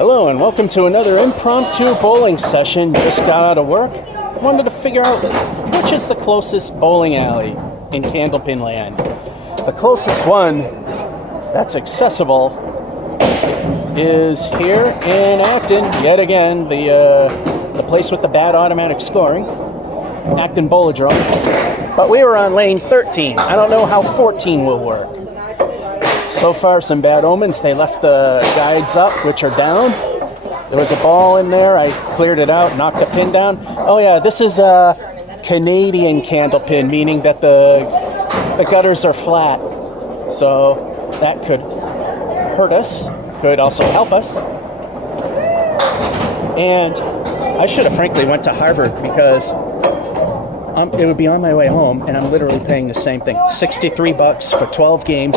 Hello and welcome to another impromptu bowling session. Just got out of work. Wanted to figure out which is the closest bowling alley in Candlepin Land. The closest one that's accessible is here in Acton. Yet again, the place with the bad automatic scoring, Acton Bowladrome. But we were on lane 13. I don't know how 14 will work. So far, some bad omens. They left the guides up, which are down. There was a ball in there. I cleared it out, knocked the pin down. Oh yeah, this is a Canadian candlepin, meaning that the gutters are flat. So that could hurt us, could also help us. And I should have frankly went to Harvard because it would be on my way home, and I'm literally paying the same thing. $63 for 12 games,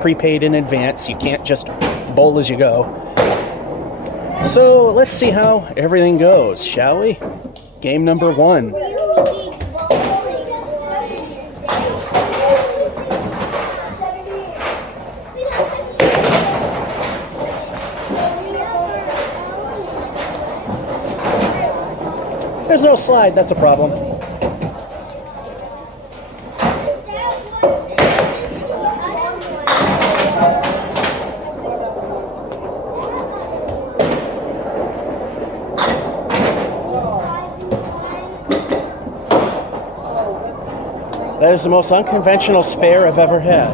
prepaid in advance. You can't just bowl as you go. So let's see how everything goes, shall we? Game number 1. There's no slide, that's a problem. That is the most unconventional spare I've ever had.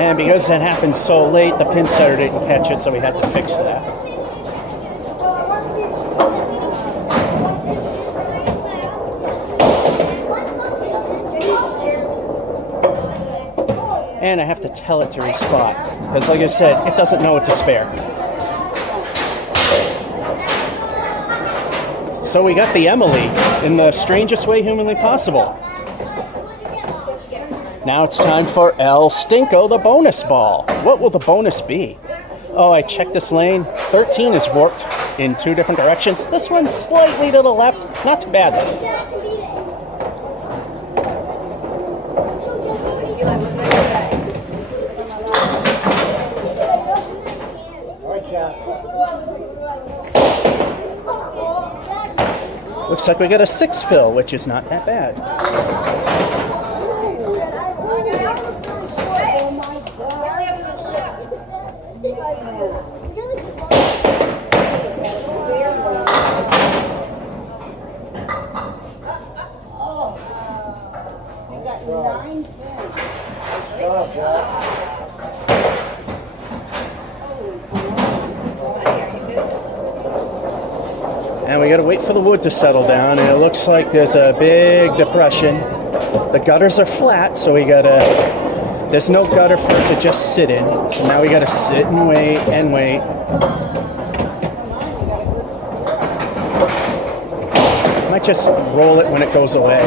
And because that happened so late, the pin setter didn't catch it, so we had to fix that. And I have to tell it to respot, because like I said, it doesn't know it's a spare. So we got the Emily in the strangest way humanly possible. Now it's time for El Stinko, the bonus ball. What will the bonus be? Oh, I checked this lane. 13 is warped in 2 different directions. This one's slightly to the left. Not too bad though. Looks like we got a 6 fill, which is not that bad. And we gotta wait for the wood to settle down, and it looks like there's a big depression. The gutters are flat, so there's no gutter for it to just sit in. So now we gotta sit and wait and wait. I might just roll it when it goes away.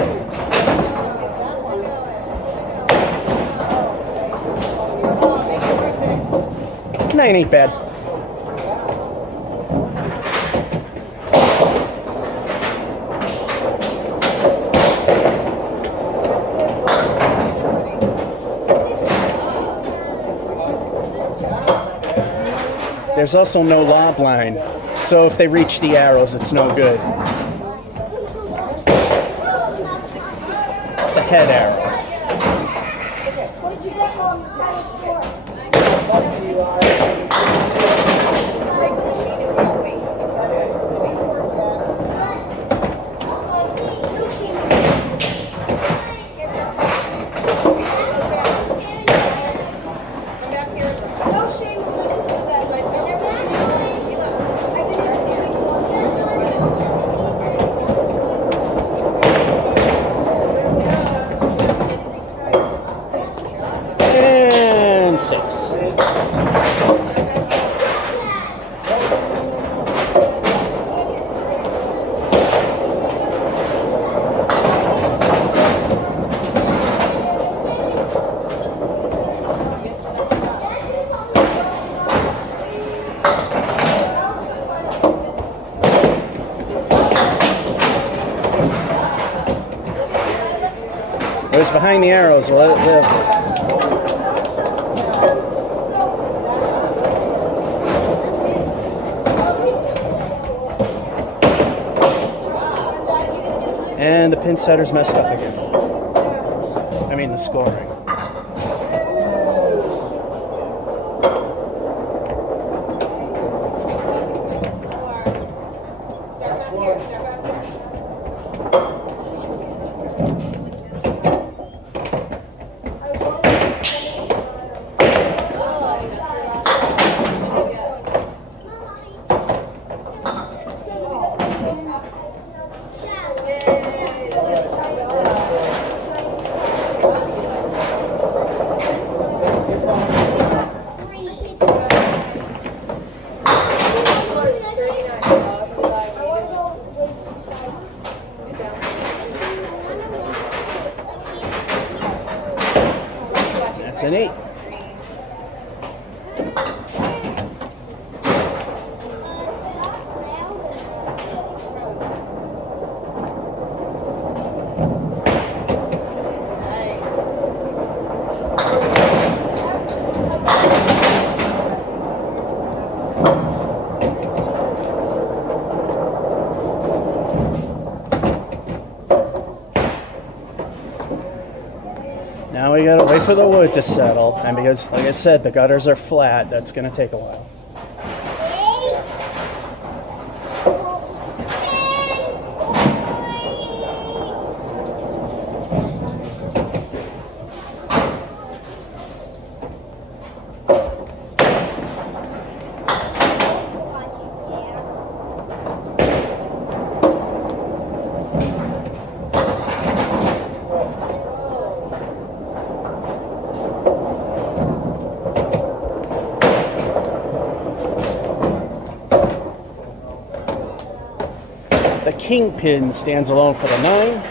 Nah, it ain't bad. There's also no lob line, so if they reach the arrows, it's no good. The head arrow. And 6. It was behind the arrows. Let it live. And the pin setter's messed up again. I mean, the scoring. That's an 8. Now we gotta wait for the wood to settle, and because, like I said, the gutters are flat, that's gonna take a while. The kingpin stands alone for the 9.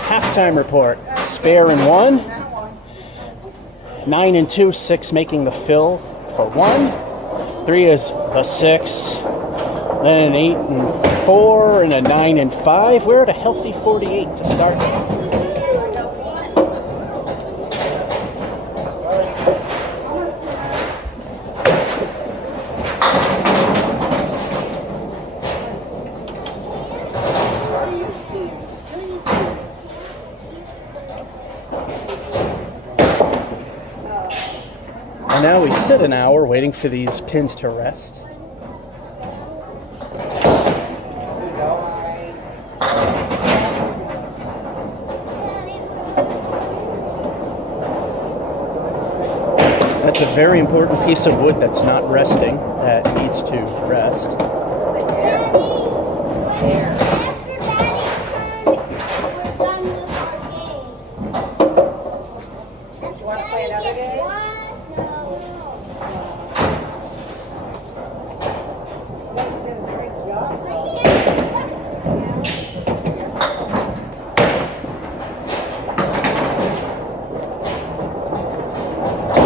Halftime report. Spare and 1. 9 and 2, 6 making the fill for 1. 3 is a 6. Then an 8 and 4 and a 9 and 5. We're at a healthy 48 to start with. And now we sit an hour waiting for these pins to rest. That's a very important piece of wood that's not resting, that needs to rest.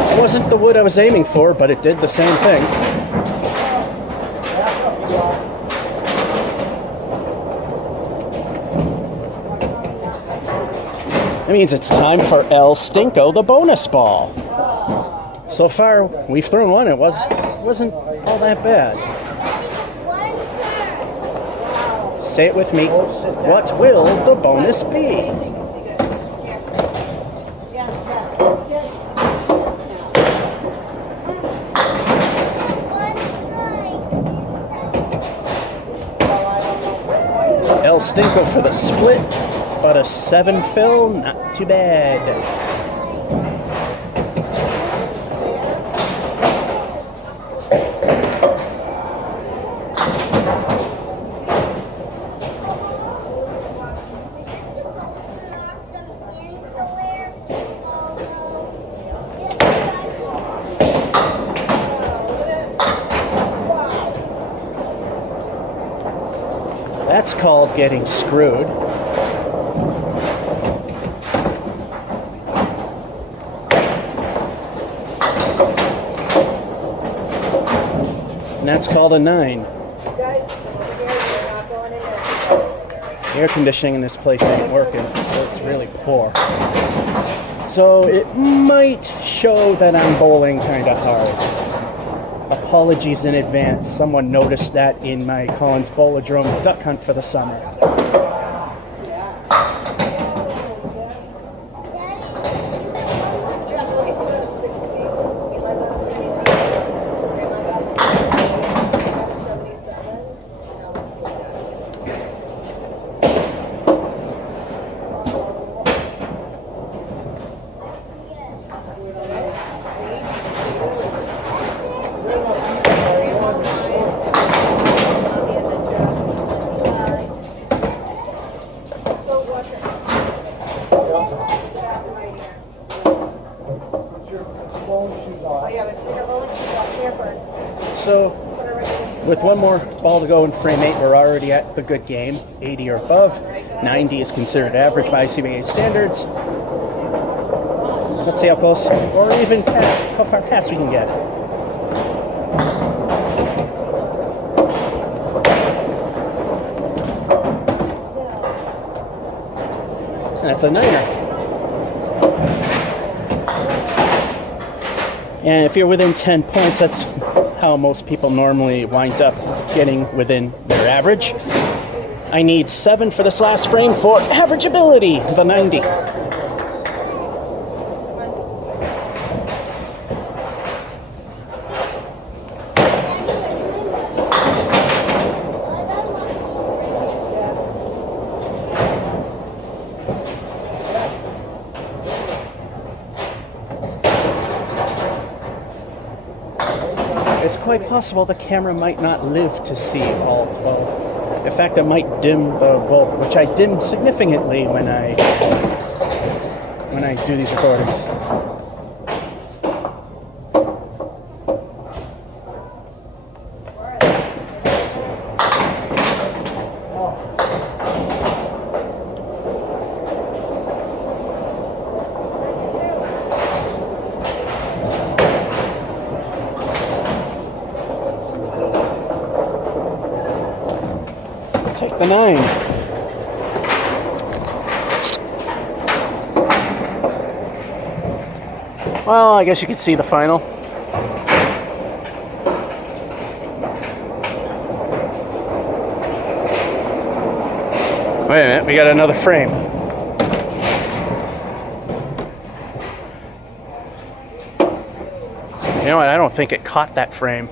It wasn't the wood I was aiming for, but it did the same thing. That means it's time for El Stinko, the bonus ball. So far, we've thrown one. It wasn't all that bad. Say it with me. What will the bonus be? El Stinko for the split, but a 7 fill, not too bad. That's called getting screwed. And that's called a 9. Guys, over here, you're not going in there. Air conditioning in this place ain't working. It's really poor. So it might show that I'm bowling kind of hard. Apologies in advance. Someone noticed that in my Acton Bowladrome duck hunt for the summer. So, with one more ball to go in frame 8, we're already at the good game, 80 or above. 90 is considered average by ICBA standards. Let's see how close, or even past, how far past we can get. And that's a 9er. And if you're within 10 points, that's how most people normally wind up getting within their average. I need 7 for this last frame for averageability, the 90. It's quite possible the camera might not live to see all 12. In fact, it might dim the bulb, which I dim significantly when I do these recordings. Take the 9. Well, I guess you could see the final. Wait a minute, we got another frame. You know what, I don't think it caught that frame.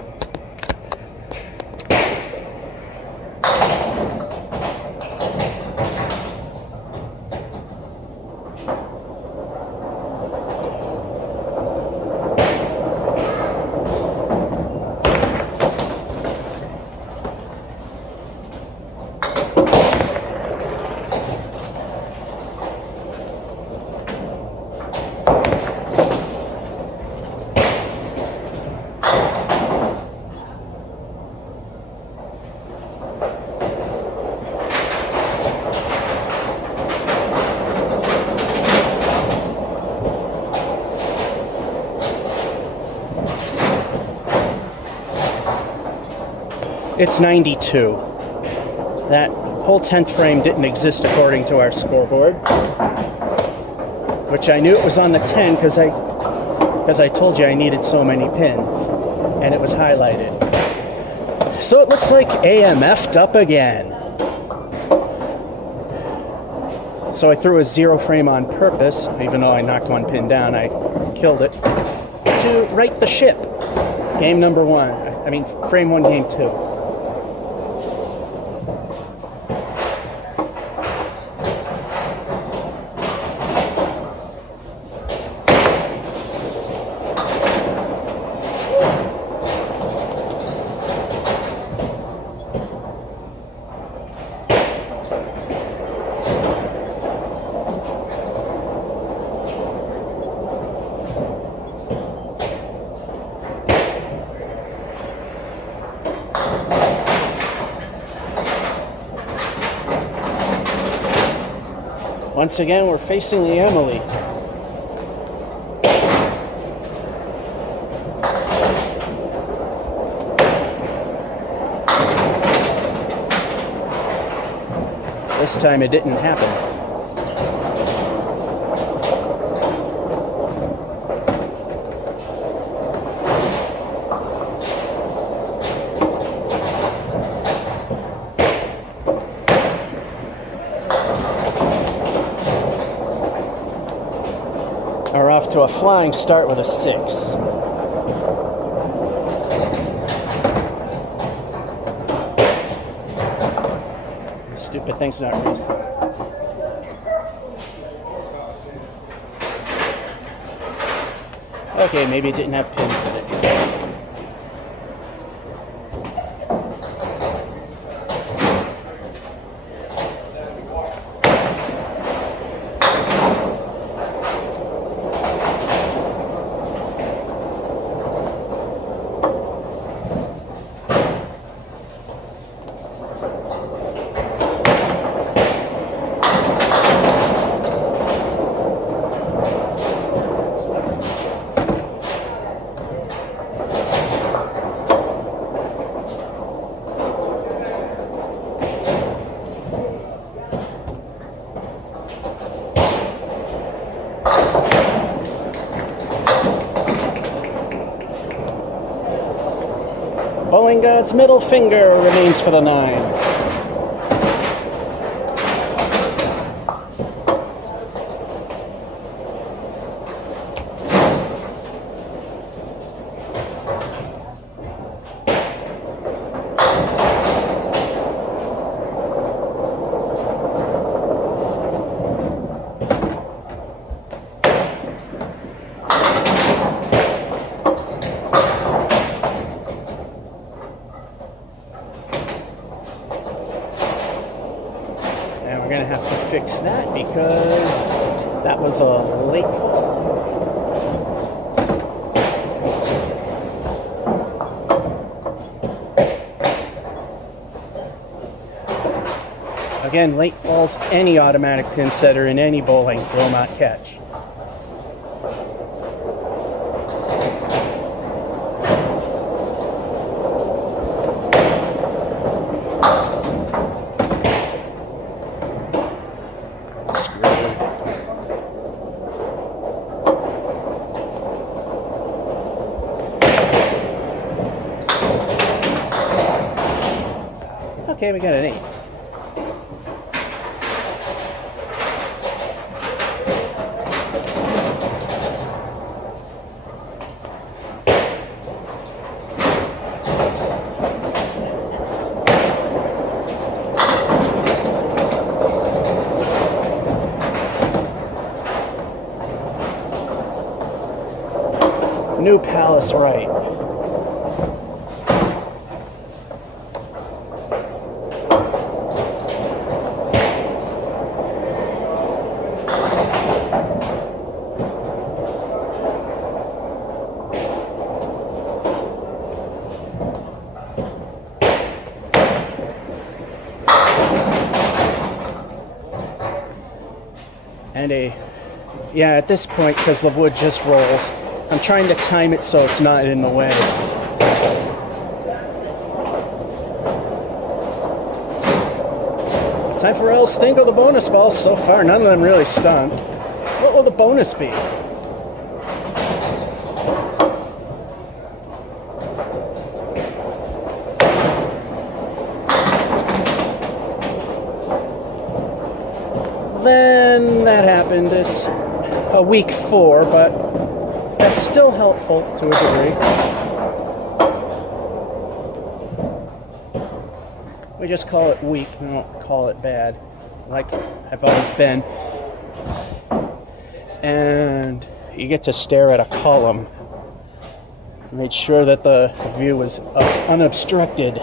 It's 92. That whole 10th frame didn't exist according to our scoreboard, which I knew it was on the 10 because I told you I needed so many pins, and it was highlighted. So it looks like AMF'd up again. So I threw a 0 frame on purpose, even though I knocked one pin down, I killed it, to right the ship. Game number 1. I mean, frame 1, game 2. Once again, we're facing the Emily. This this time it didn't happen. Are off to a flying start with a 6. Stupid thing's not race. Okay, maybe it didn't have pins in it. Bowling God's middle finger remains for the 9. We're going to have to fix that because that was a late fall. Again, late falls, any automatic pin setter in any bowling will not catch. Okay, we got an 8. New Palace right. And yeah, at this point, because the wood just rolls, I'm trying to time it so it's not in the way. Time for El Stingo, the bonus balls. So far, none of them really stunk. What will the bonus be? Then that happened. It's a week 4, but that's still helpful to a degree. We just call it weak, we don't call it bad, like I've always been. And you get to stare at a column. Made sure that the view was unobstructed.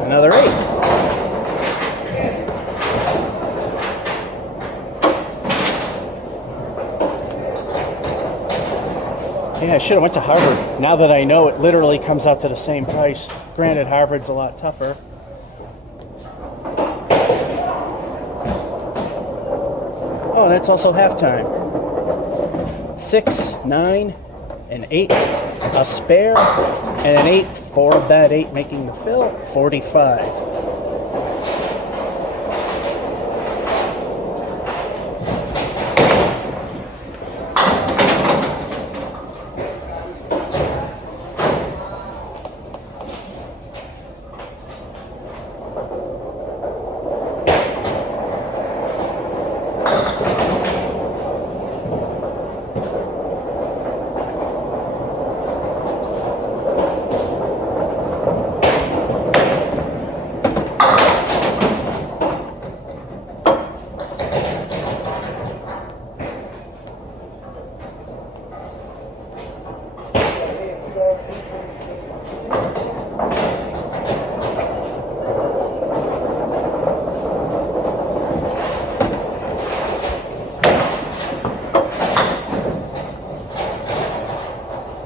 Another 8. Yeah, I should have went to Harvard. Now that I know, it literally comes out to the same price. Granted, Harvard's a lot tougher. Oh, that's also halftime. 6, 9, and 8. A spare and an 8. 4 of that 8 making the fill. 45.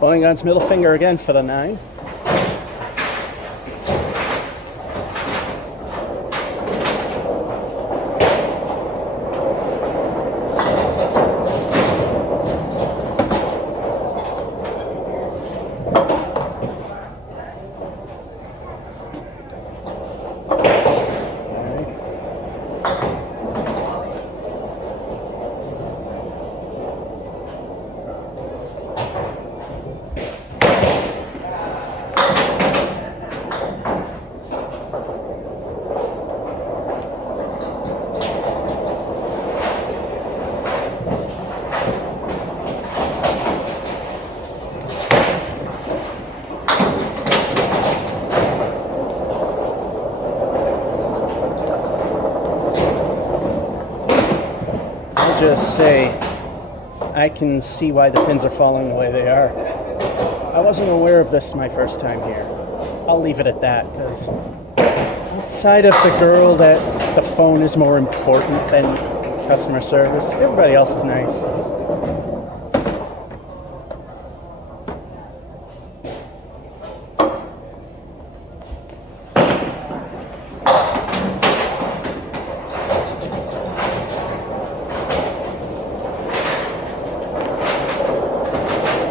Bowling Gun's middle finger again for the 9. Just say I can see why the pins are falling the way they are. I wasn't aware of this my first time here. I'll leave it at that, because outside of the girl that the phone is more important than customer service, everybody else is nice.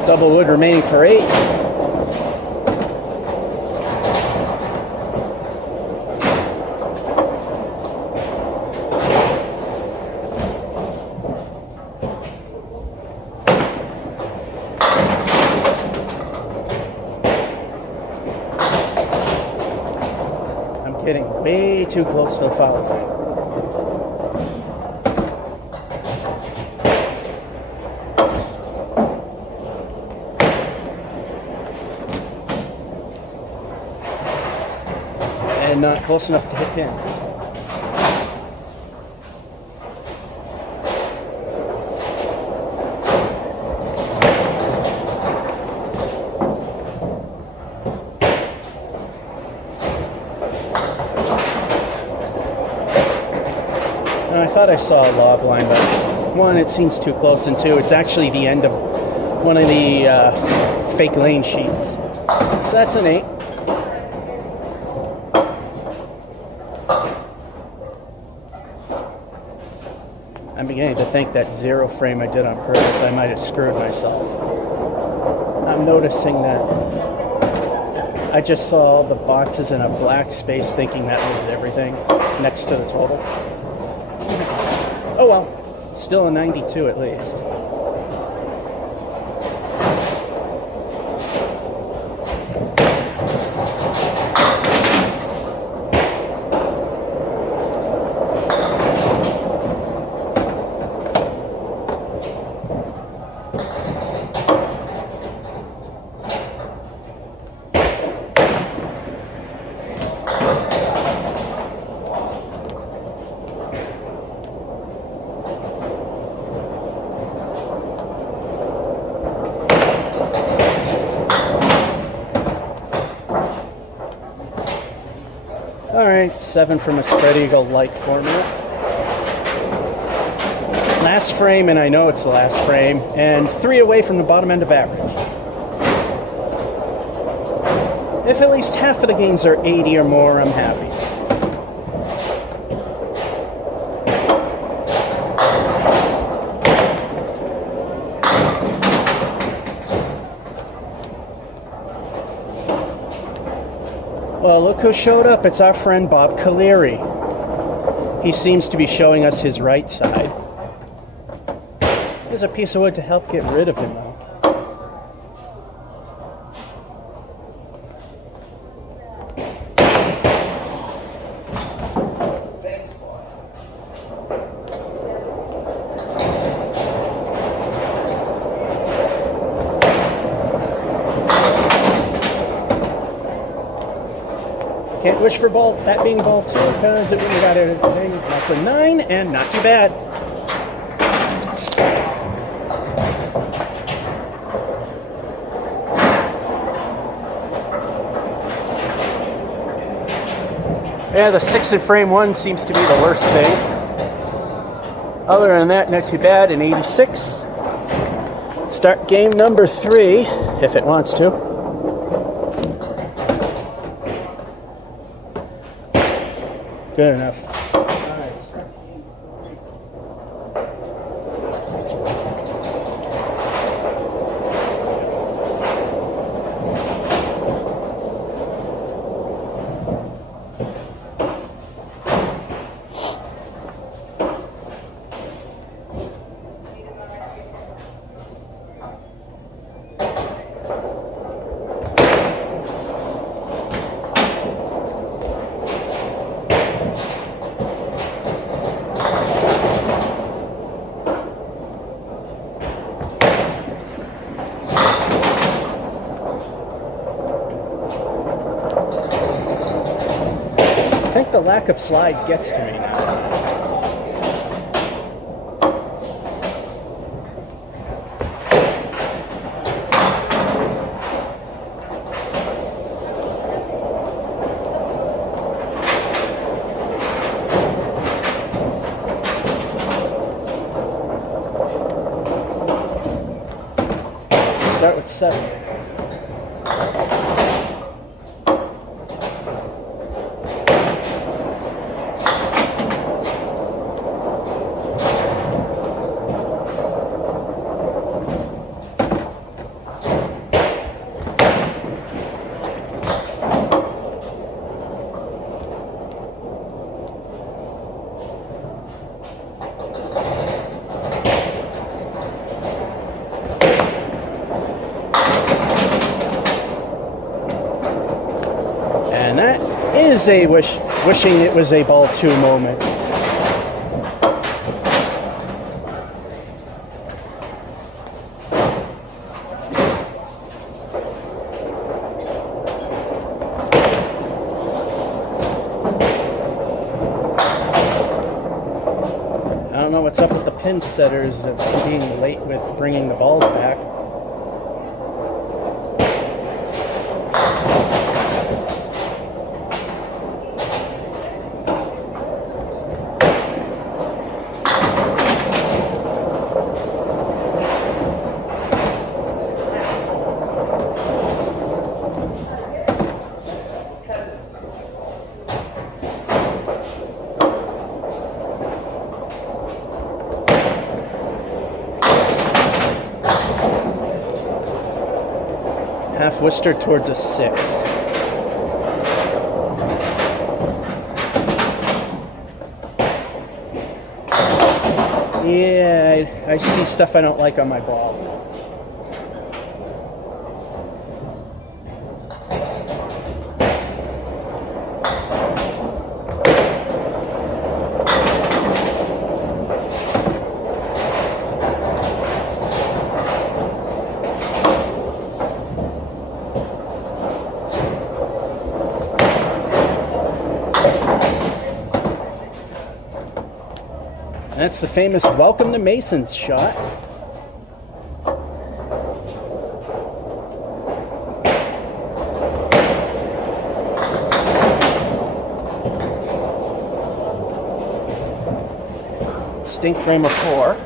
Double wood remaining for 8. I'm getting way too close to the foul line. And not close enough to hit pins. And I thought I saw a log line, but 1, it seems too close, and 2, it's actually the end of one of the fake lane sheets. So that's an 8. I'm beginning to think that 0 frame I did on purpose, I might have screwed myself. I'm noticing that I just saw all the boxes in a black space thinking that was everything next to the total. Oh well, still a 92 at least. Alright, 7 from a spread eagle-like format. Last frame, and I know it's the last frame, and 3 away from the bottom end of average. If at least half of the games are 80 or more, I'm happy. Well, look who showed up. It's our friend Bob Caleri. He seems to be showing us his right side. There's a piece of wood to help get rid of him, though. Can't wish for that being ball 2 because it wouldn't have got anything. That's a 9 and not too bad. Yeah, the 6 in frame 1 seems to be the worst thing. Other than that, not too bad. An 86. Start game number 3 if it wants to. Good enough. I think the lack of slide gets to me now. Start with 7. And that is a wishing it was a ball 2 moment. I don't know what's up with the pin setters being late with bringing the balls back. Half Worcester towards a 6. Yeah, I see stuff I don't like on my ball. That's the famous Welcome to Masons shot. Stink frame of 4.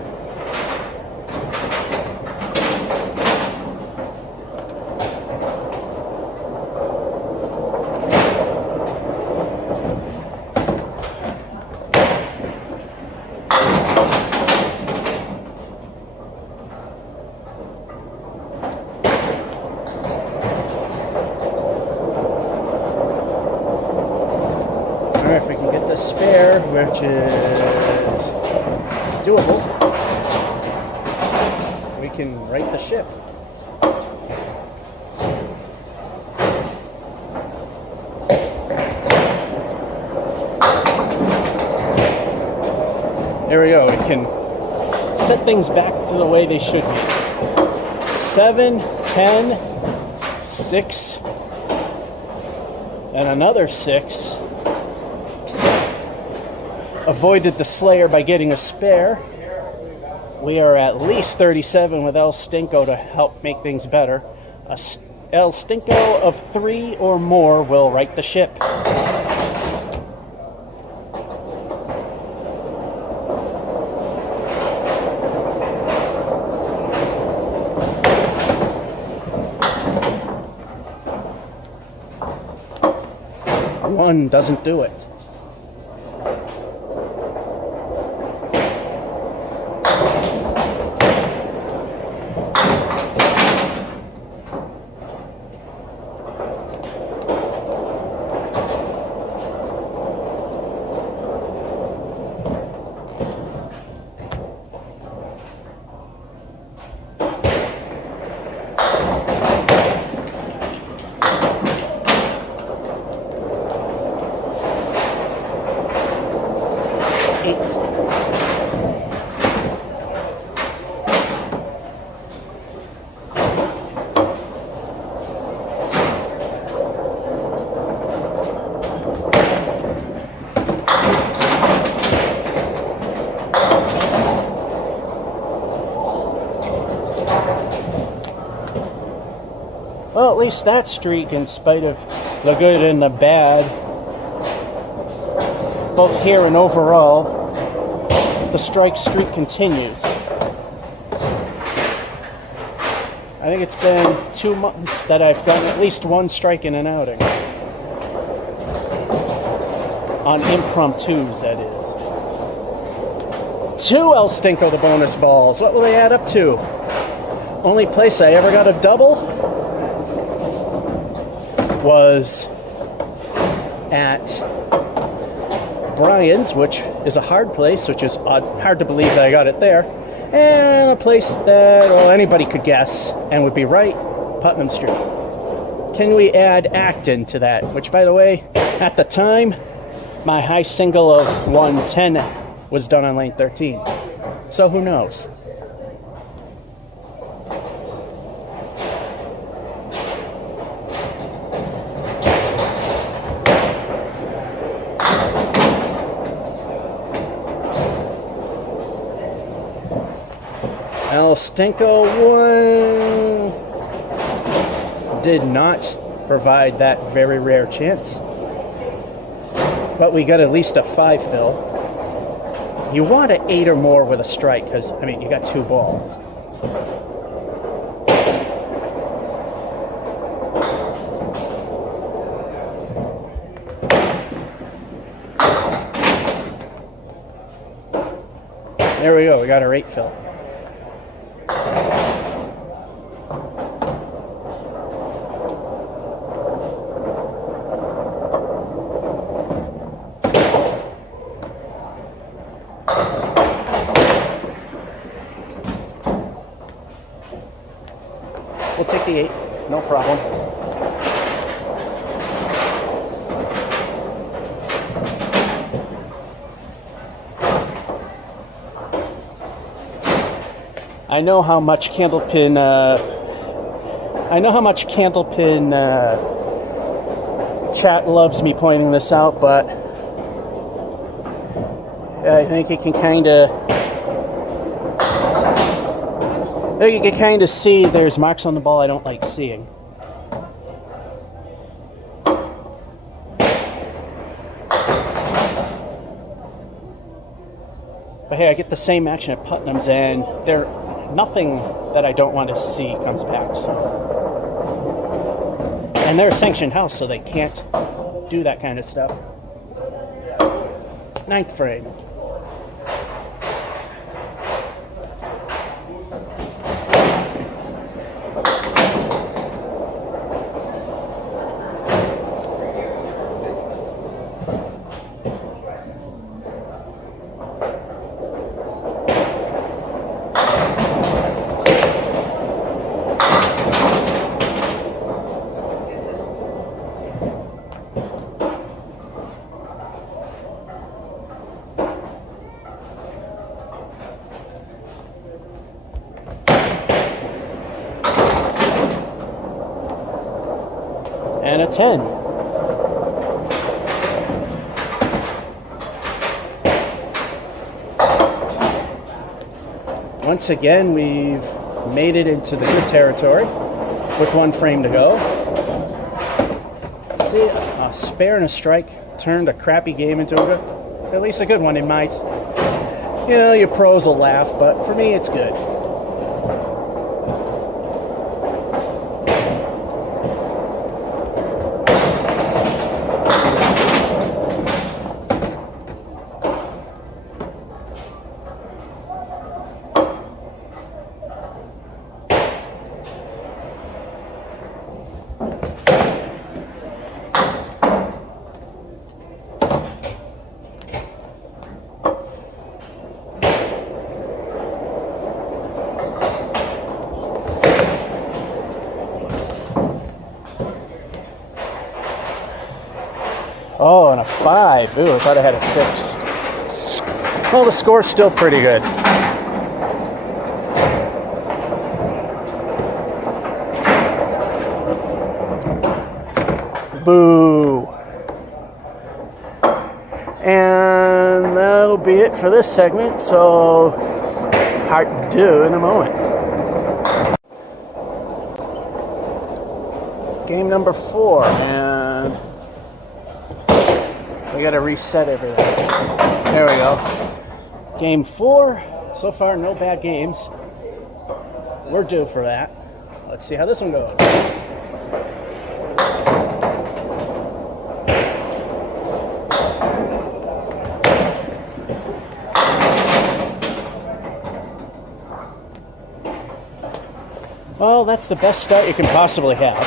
spare, which is doable, we can right the ship. There we go. We can set things back to the way they should be. 7, 10, 6, and another 6. Avoided the Slayer by getting a spare. We are at least 37 with El Stinko to help make things better. El Stinko of 3 or more will right the ship. One doesn't do it. Well, at least that streak, in spite of the good and the bad, both here and overall, the strike streak continues. I think it's been 2 months that I've gotten at least one strike in an outing. On impromptus, that is. 2 El Stinko the bonus balls. What will they add up to? Only place I ever got a double was at Brian's, which is a hard place, which is hard to believe that I got it there, and a place that, well, anybody could guess and would be right, Putnam Street. Can we add Acton to that? Which, by the way, at the time, my high single of 110 was done on lane 13. So who knows? El Stinko one did not provide that very rare chance, but we got at least a 5 fill. You want an 8 or more with a strike because, I mean, you got 2 balls. There we go, we got our 8 fill. We'll take the 8, no problem. I know how much candlepin chat loves me pointing this out, but I think it can kind of see there's marks on the ball I don't like seeing. But hey, I get the same action at Putnam's, and nothing that I don't want to see comes back. So. And they're a sanctioned house, so they can't do that kind of stuff. 9th frame. and a 10. Once again, we've made it into the good territory with one frame to go. See, a spare and a strike turned a crappy game into at least a good one in my... You know, your pros will laugh, but for me, it's good. Oh, and a 5. Ooh, I thought I had a 6. Well, the score's still pretty good. Boo. And that'll be it for this segment, so part 2 in a moment. Game number 4, and we gotta reset everything. There we go. Game 4. So far, no bad games. We're due for that. Let's see how this one goes. Well, that's the best start you can possibly have.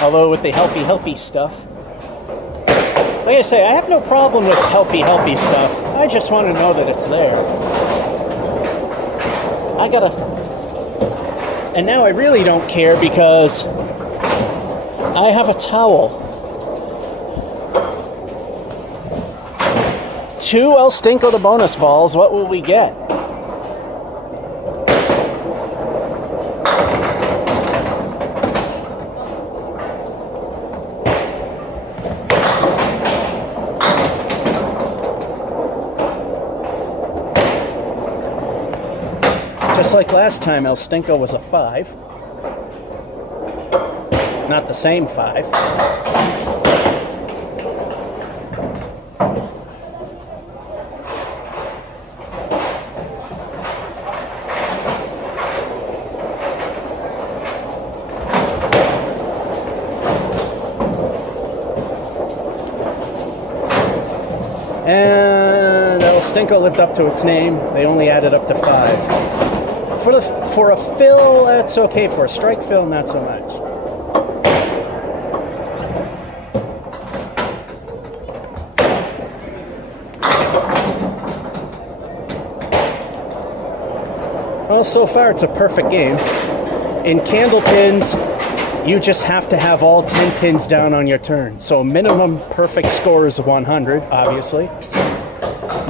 Although with the helpy stuff, like I say, I have no problem with helpy stuff. I just want to know that it's there. And now I really don't care because I have a towel. 2 El Stinko the bonus balls. What will we get? Just like last time, El Stinko was a 5. Not the same 5. And El Stinko lived up to its name. They only added up to 5. For a fill, that's okay. For a strike fill, not so much. Well, so far it's a perfect game. In candlepins, you just have to have all 10 pins down on your turn. So minimum perfect score is 100, obviously.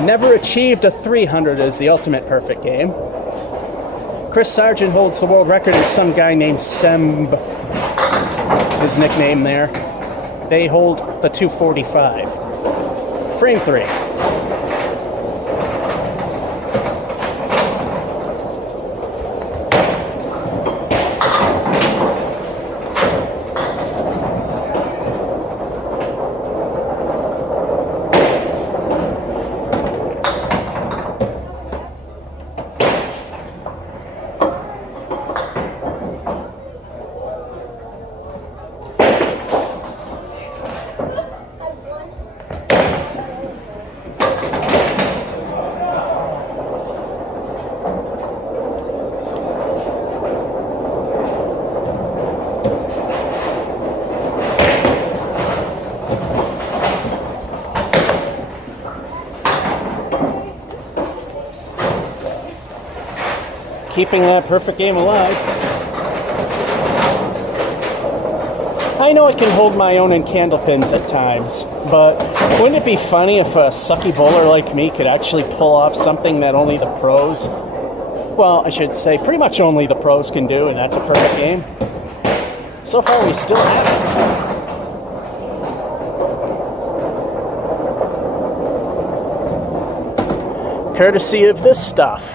Never achieved a 300 as the ultimate perfect game. Chris Sargent holds the world record, and some guy named Semb, his nickname there. They hold the 245. Frame 3. Keeping that perfect game alive. I know I can hold my own in candlepins at times, but wouldn't it be funny if a sucky bowler like me could actually pull off something that only the pros, well, I should say pretty much only the pros can do, and that's a perfect game? So far, we still haven't. Courtesy of this stuff.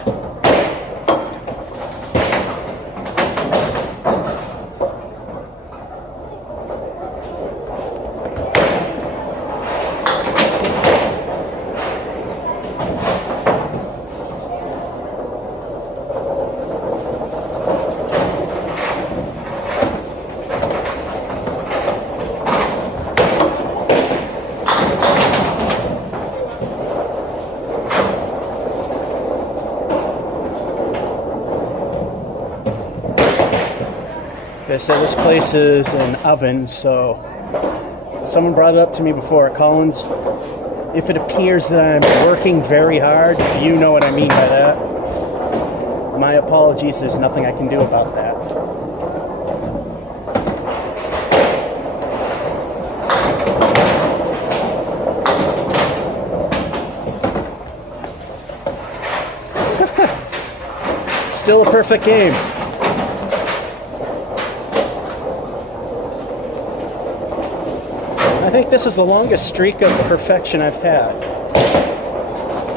They said this place is an oven, so someone brought it up to me before. Collins, if it appears that I'm working very hard, you know what I mean by that. My apologies, there's nothing I can do about that. Still a perfect game. I think this is the longest streak of perfection I've had.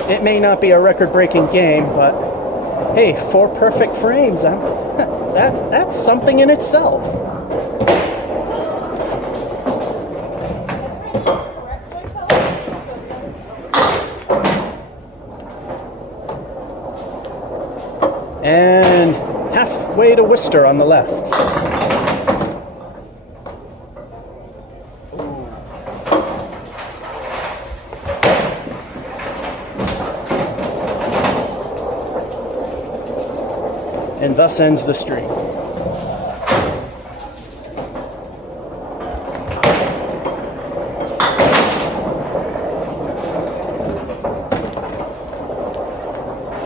It may not be a record-breaking game, but hey, 4 perfect frames, that's something in itself. And halfway to Worcester on the left. And thus ends the stream.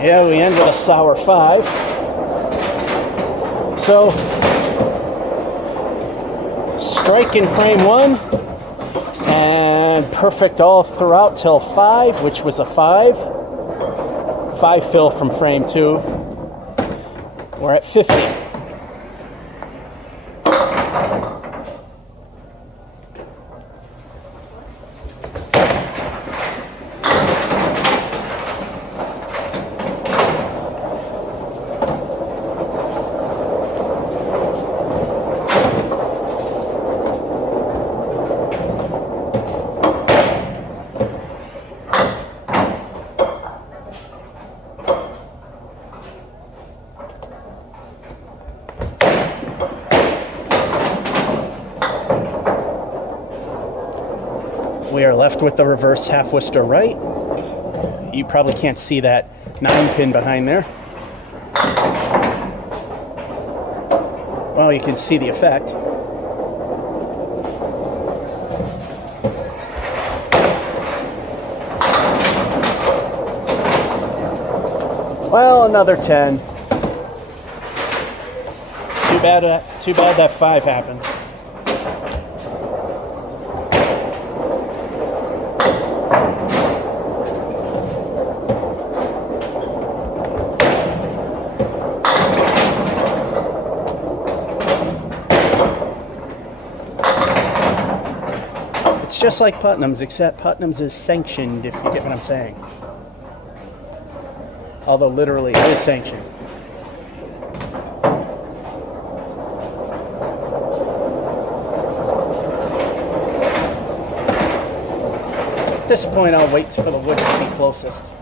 Yeah, we end with a sour 5. So, strike in frame 1, and perfect all throughout till 5, which was a 5. 5 fill from frame 2. We're at 50. We are left with the reverse half Worcester right. You probably can't see that 9-pin behind there. Well, you can see the effect. Well, another 10. Too bad that 5 happened. It's just like Putnam's, except Putnam's is sanctioned, if you get what I'm saying. Although literally it is sanctioned. At this point, I'll wait for the wood to be closest.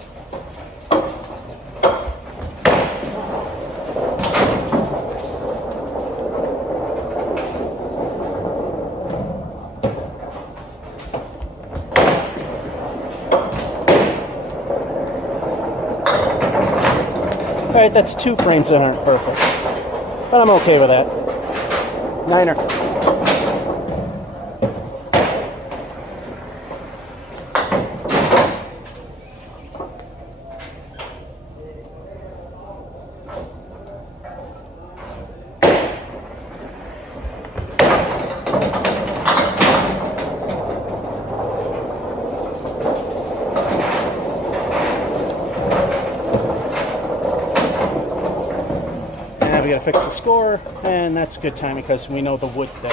Alright, that's 2 frames that aren't perfect. But I'm okay with that. 9er. We gotta fix the score, and that's good timing because we know the wood there.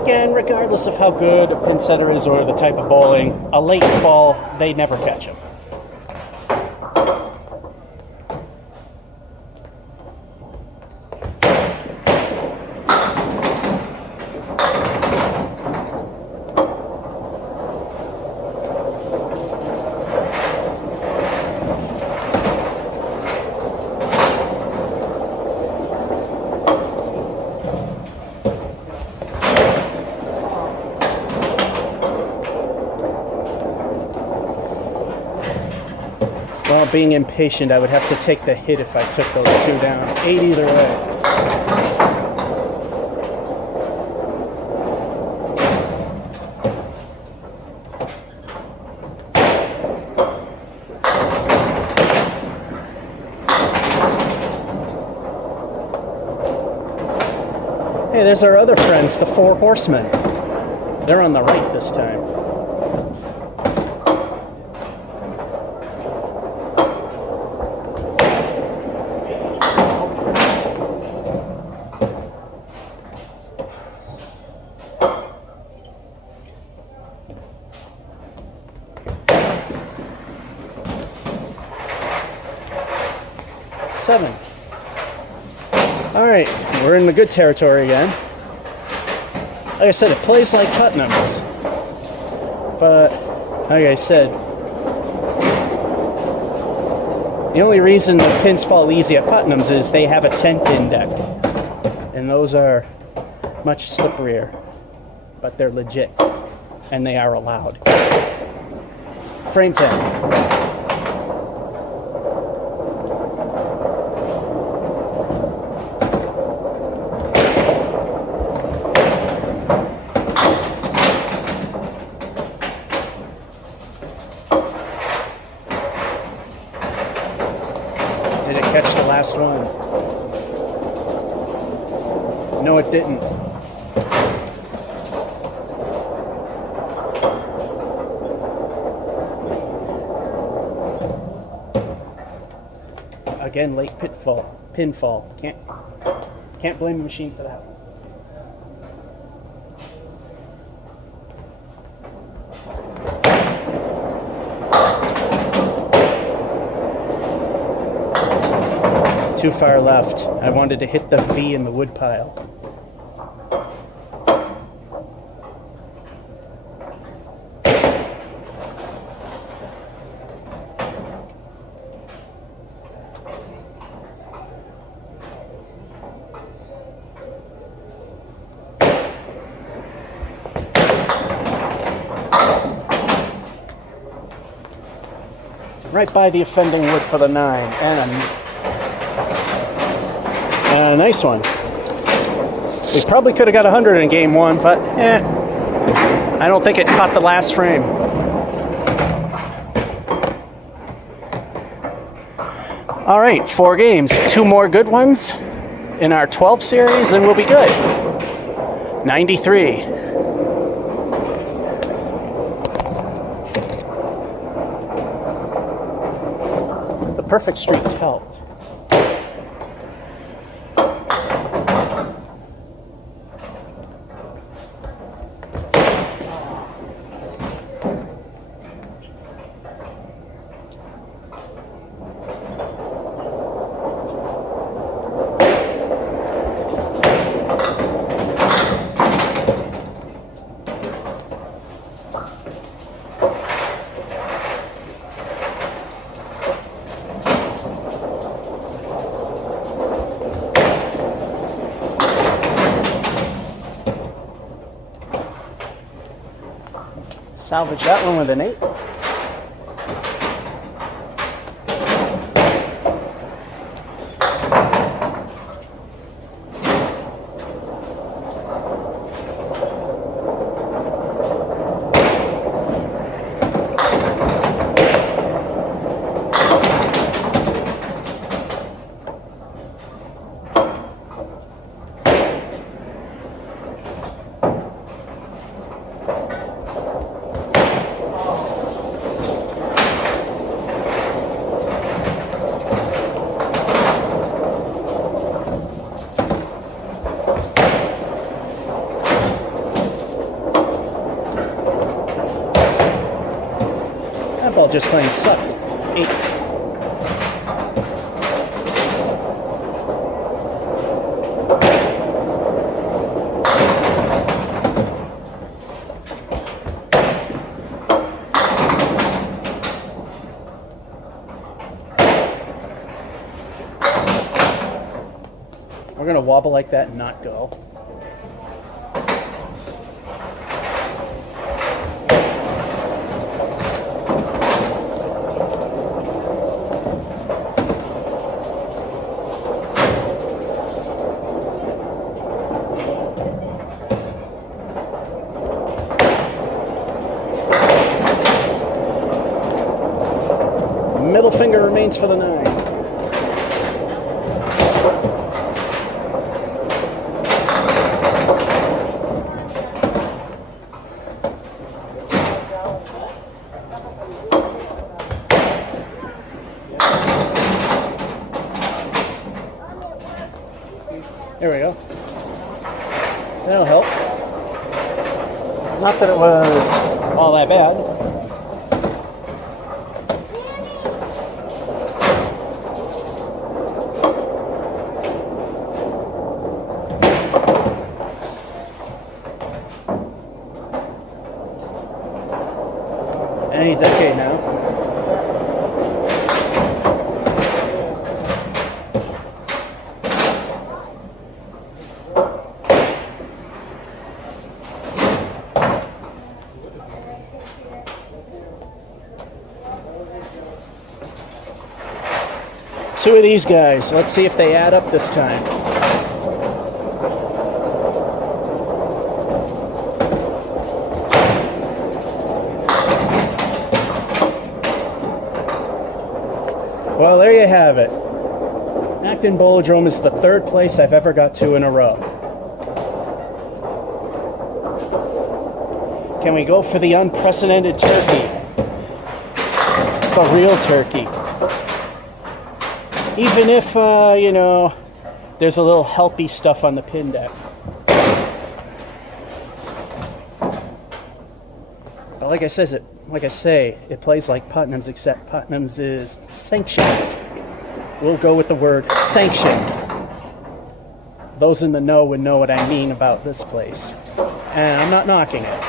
Again, regardless of how good a pin setter is or the type of bowling, a late fall, they never catch him. Well, being impatient, I would have to take the hit if I took those two down. 8 either way. Hey, there's our other friends, the Four Horsemen. They're on the right this time. Seven. All right, we're in the good territory again. Like I said, it plays like Putnam's, but like I said, the only reason the pins fall easy at Putnam's is they have a 10-pin deck, and those are much slipperier, but they're legit, and they are allowed. Frame 10. Did it catch the last one? No, it didn't. Again, late pinfall. Can't blame the machine for that. Too far left. I wanted to hit the V in the wood pile. Right by the offending wood for the 9, and a nice one. We probably could have got 100 in game 1, but I don't think it caught the last frame. All right, 4 games, 2 more good ones in our 12 series, and we'll be good. 93. The perfect streak helped. Salvage that one with an 8. ball just plain sucked. 8. We're going to wobble like that and not go. Middle finger remains for the 9. There we go. That'll help. Not that it was all that bad. Any decade now. Two of these guys. Let's see if they add up this time. Well, there you have it. Acton Bowladrome is the 3rd place I've ever got to in a row. Can we go for the unprecedented turkey? The real turkey. Even if, you know, there's a little helpy stuff on the pin deck. But like I say, it plays like Putnam's, except Putnam's is sanctioned. We'll go with the word sanctioned. Those in the know would know what I mean about this place. And I'm not knocking it.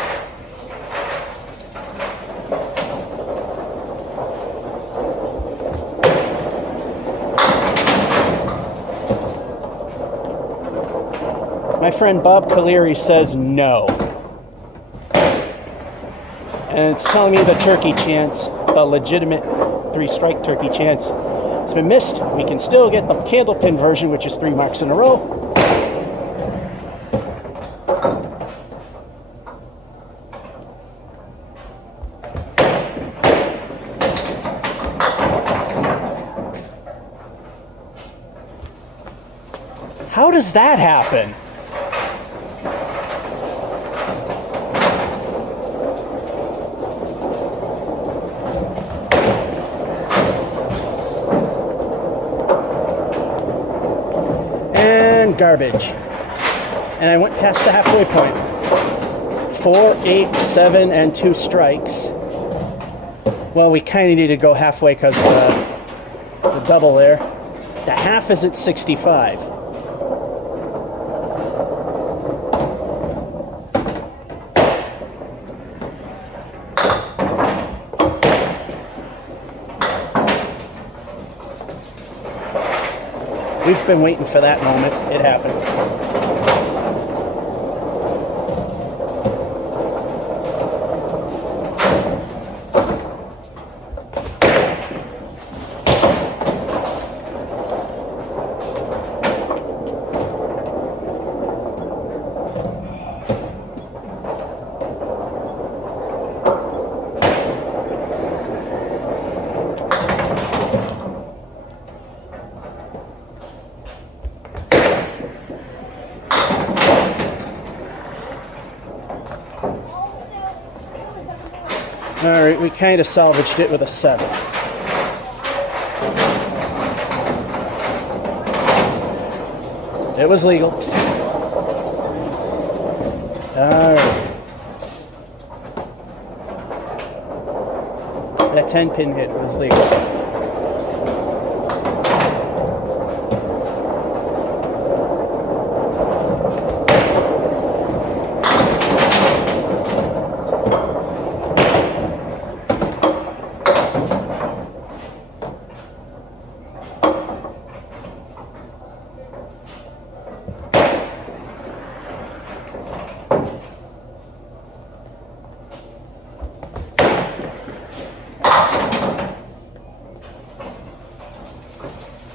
My friend Bob Caleri says no. And it's telling me the turkey chance, the legitimate 3-strike turkey chance, has been missed. We can still get the candlepin version, which is 3 marks in a row. How does that happen? Garbage. And I went past the halfway point. 4, 8, 7, and 2 strikes. Well, we kind of need to go halfway because the double there. The half is at 65. We've been waiting for that moment. It happened. Alright, we kind of salvaged it with a 7. It was legal. Alright. That 10-pin hit was legal.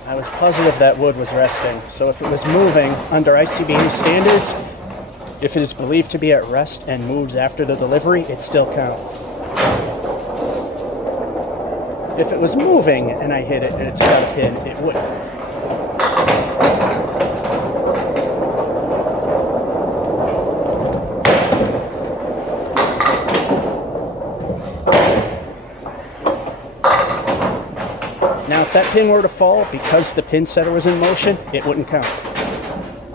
I was positive that wood was resting, so if it was moving under ICBM standards, if it is believed to be at rest and moves after the delivery, it still counts. If it was moving and I hit it and it took out a pin, it wouldn't. Now, if that pin were to fall, because the pin setter was in motion, it wouldn't count.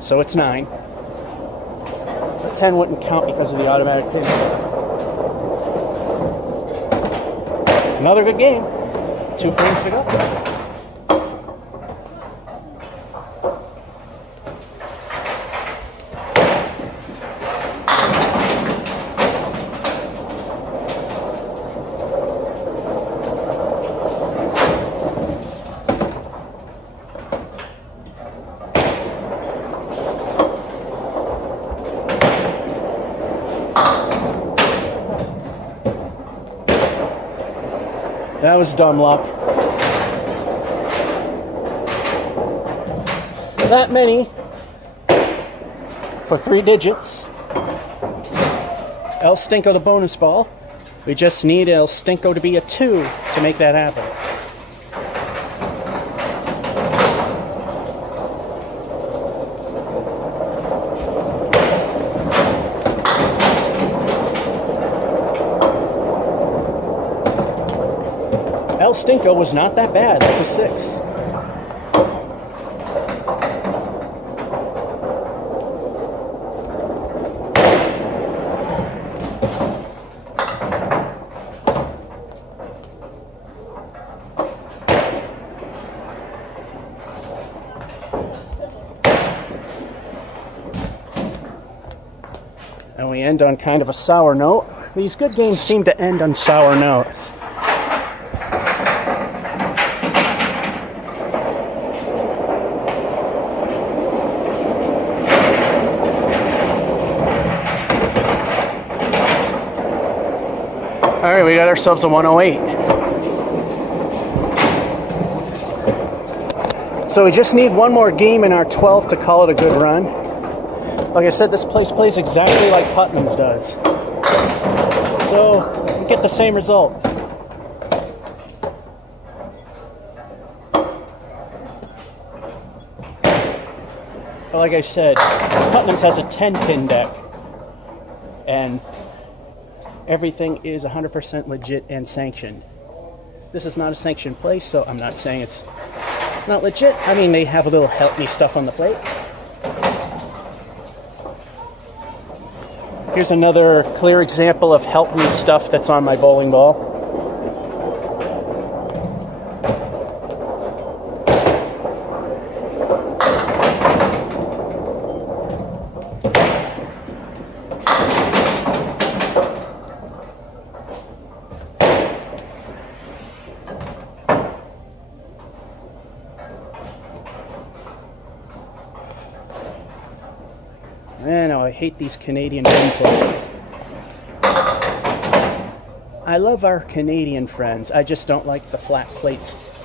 So it's 9. The 10 wouldn't count because of the automatic pin setter. Another good game. 2 frames to go. That was dumb luck. That many for 3 digits. El Stinko the bonus ball. We just need El Stinko to be a 2 to make that happen. El Stinko was not that bad. That's a 6. And we end on kind of a sour note. These good games seem to end on sour notes. All right, we got ourselves a 108. So we just need one more game in our 12 to call it a good run. Like I said, this place plays exactly like Putnam's does. So we get the same result. But like I said, Putnam's has a 10-pin deck. And everything is 100% legit and sanctioned. This is not a sanctioned place, so I'm not saying it's not legit. I mean, they have a little help me stuff on the plate. Here's another clear example of help me stuff that's on my bowling ball. Man, oh, I hate these Canadian pin plates. I love our Canadian friends. I just don't like the flat plates.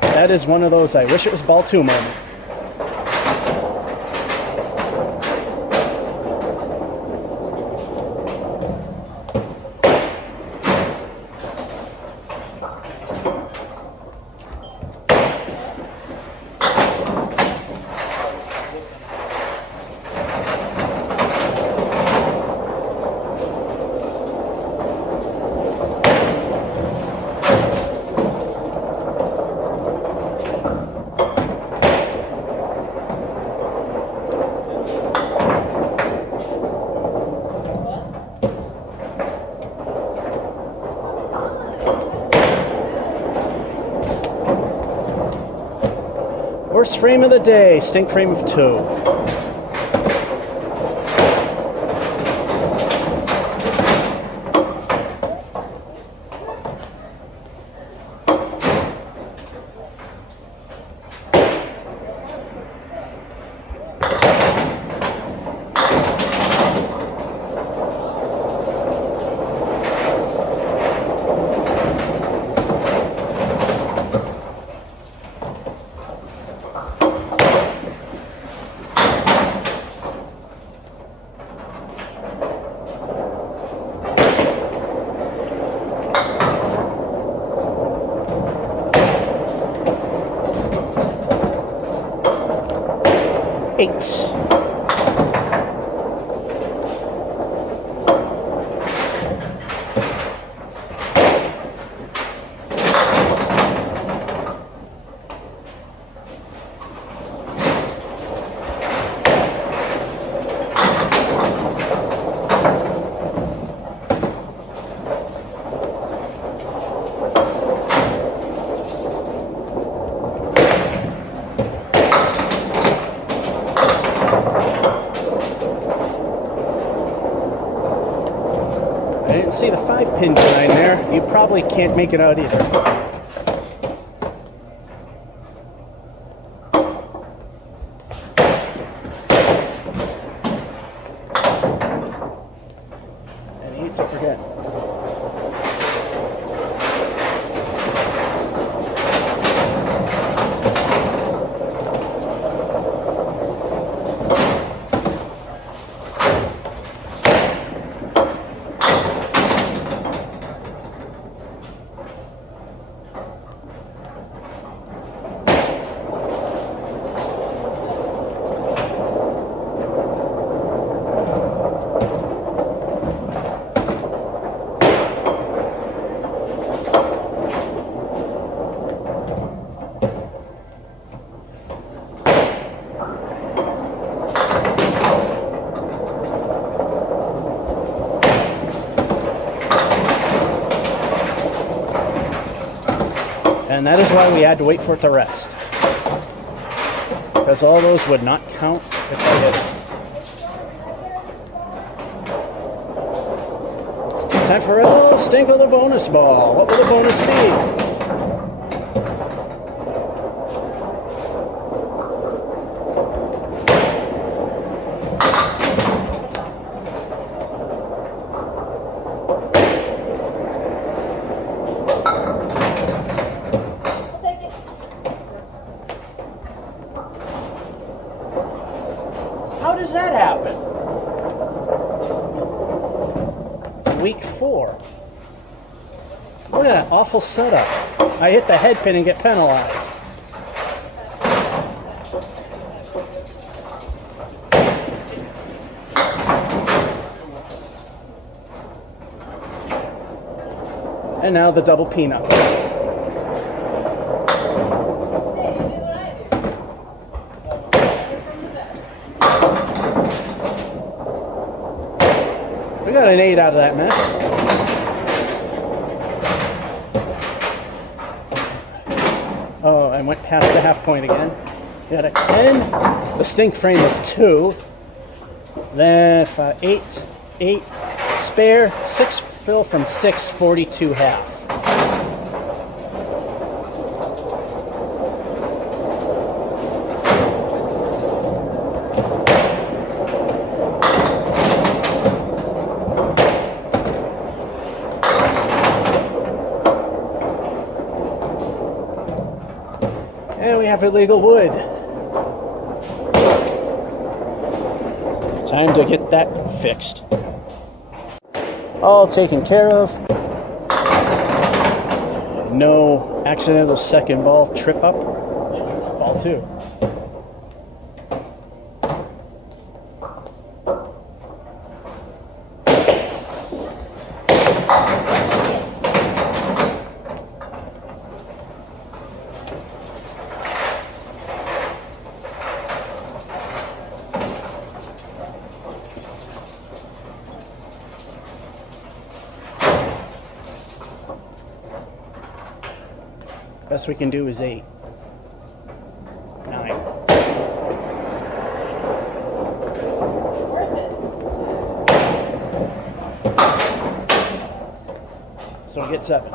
That is one of those I wish it was ball 2 moments. Worst frame of the day, stink frame of 2. Eight. I didn't see the 5-pin behind there. You probably can't make it out either. And he eats up again. And that is why we had to wait for it to rest. Because all those would not count if I hit it. Time for a little stink of the bonus ball. What will the bonus be? How does that happen? Week 4. What an awful setup. I hit the head pin and get penalized. And now the double peanut. We got an 8 out of that mess. Oh, I went past the half point again. Got a 10, the stink frame of 2, then 8, 8, spare, 6 fill from 6, 42 half. And we have illegal wood. Time to get that fixed. All taken care of. No accidental second ball trip up. Ball 2. Best we can do is 8. 9. So we get 7.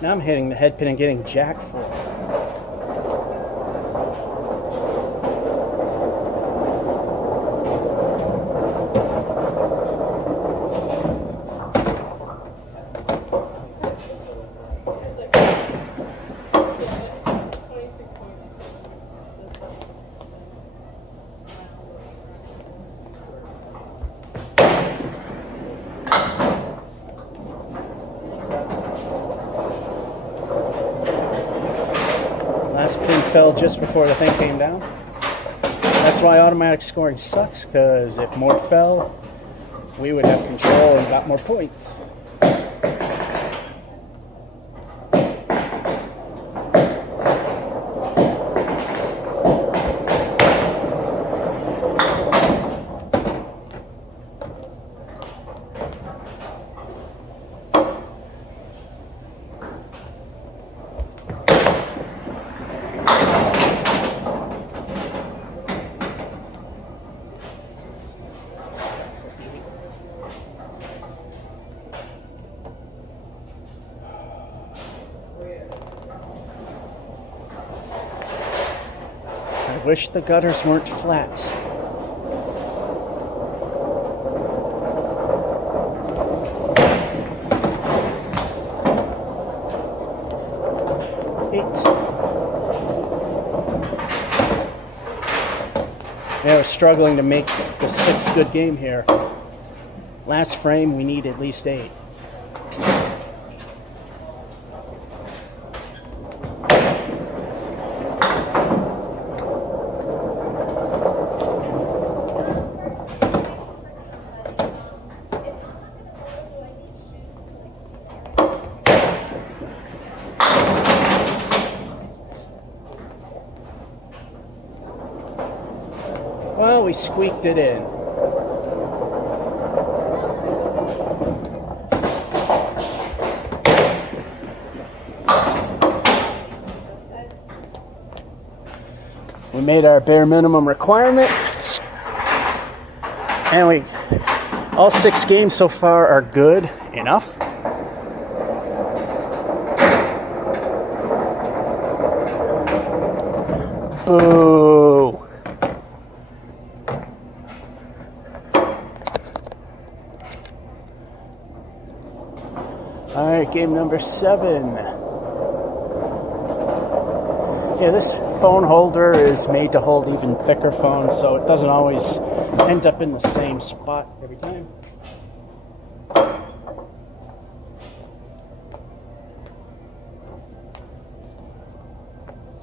Now I'm hitting the head pin and getting jack 4. Last pin fell just before the thing came down. That's why automatic scoring sucks, because if more fell, we would have control and got more points. I wish the gutters weren't flat. Yeah, we're struggling to make the 6th good game here. Last frame, we need at least 8. Well, we squeaked it in. We made our bare minimum requirement. And all 6 games so far are good enough. Boo. All right, game number 7. Yeah, this phone holder is made to hold even thicker phones, so it doesn't always end up in the same spot every time.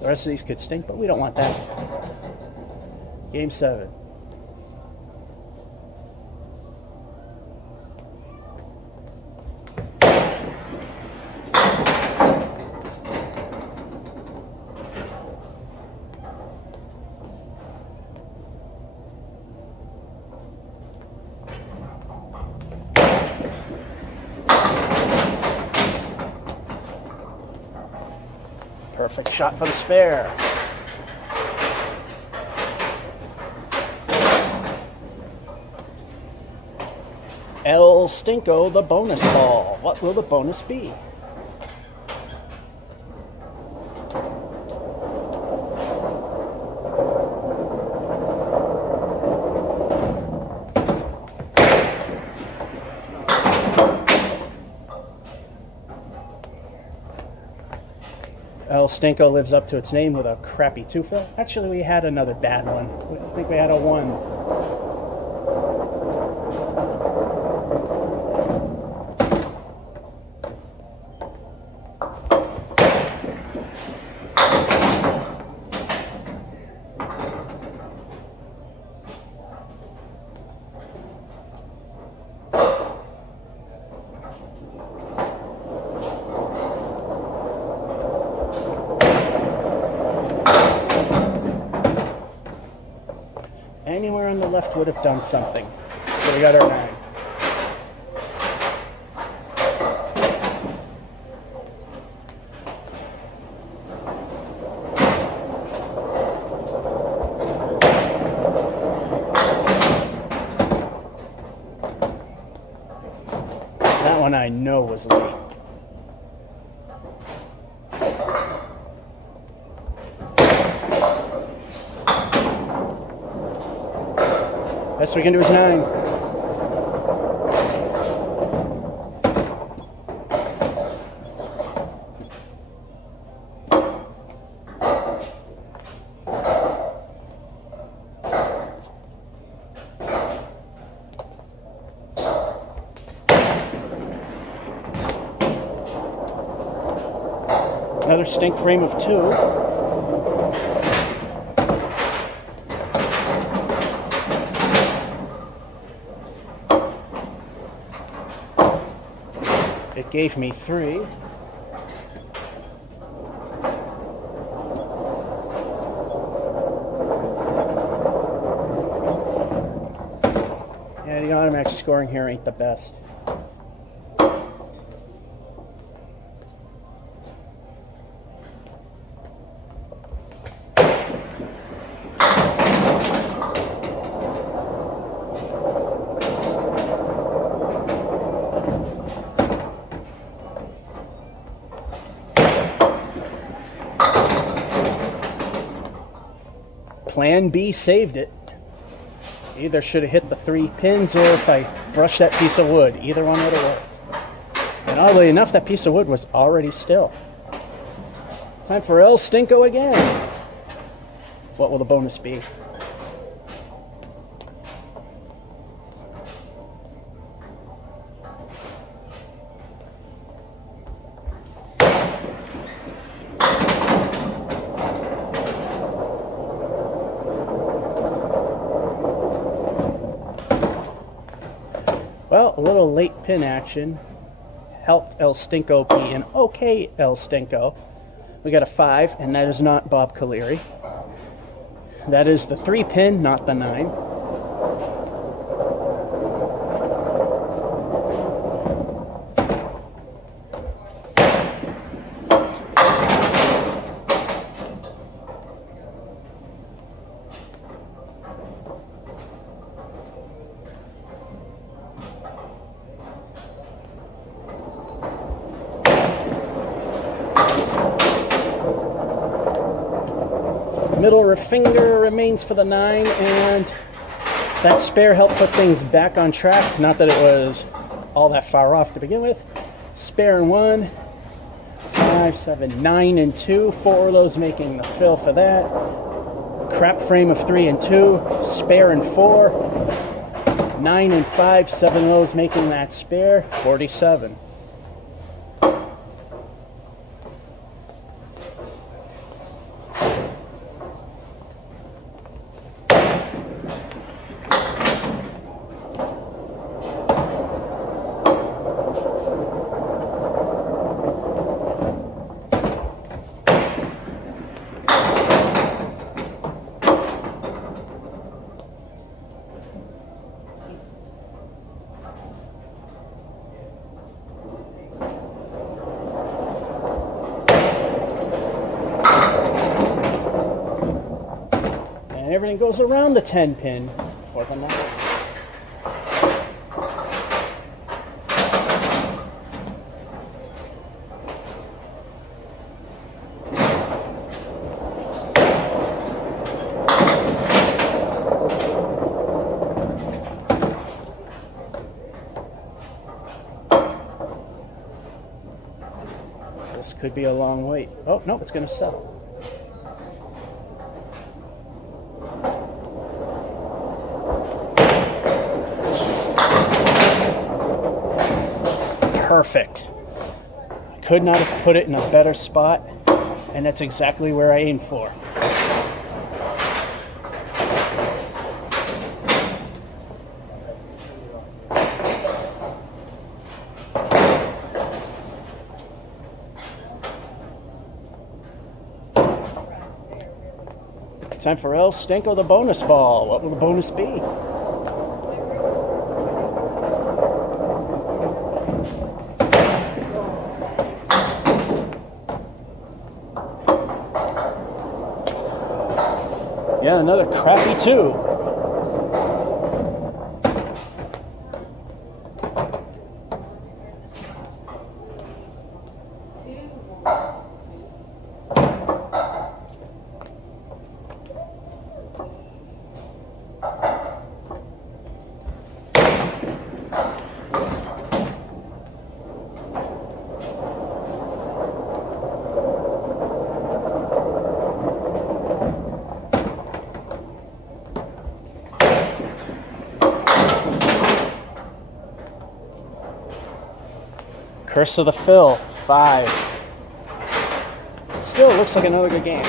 The rest of these could stink, but we don't want that. Game 7. Perfect shot for the spare. El Stinko, the bonus ball. What will the bonus be? El Stinko lives up to its name with a crappy 2-fill. Actually, we had another bad one. I think we had a 1. Anywhere on the left would have done something. So we got our 9. That one I know was late. Best we can do is 9. Another stink frame of 2. It gave me 3. Yeah, the automatic scoring here ain't the best. Plan B saved it. Either should have hit the 3 pins, or if I brushed that piece of wood, either one would have worked. And oddly enough, that piece of wood was already still. Time for El Stinko again. What will the bonus be? Well, a little late pin action helped El Stinko be an okay El Stinko. We got a 5, and that is not Bob Caleri. That is the 3 pin, not the 9. Middle finger remains for the 9, and that spare helped put things back on track. Not that it was all that far off to begin with. Spare and 1, 5, 7, 9 and 2. 4 of those making the fill for that. Crap frame of 3 and 2. Spare and 4. 9 and 5. 7 of those making that spare. 47. Everything goes around the 10 pin for the 9. This could be a long wait. Oh, no, it's going to sell. Perfect. I could not have put it in a better spot, and that's exactly where I aimed for. Time for El Stenko, the bonus ball. What will the bonus be? Yeah, another crappy 2. Curse of the Fill, 5. Still looks like another good game.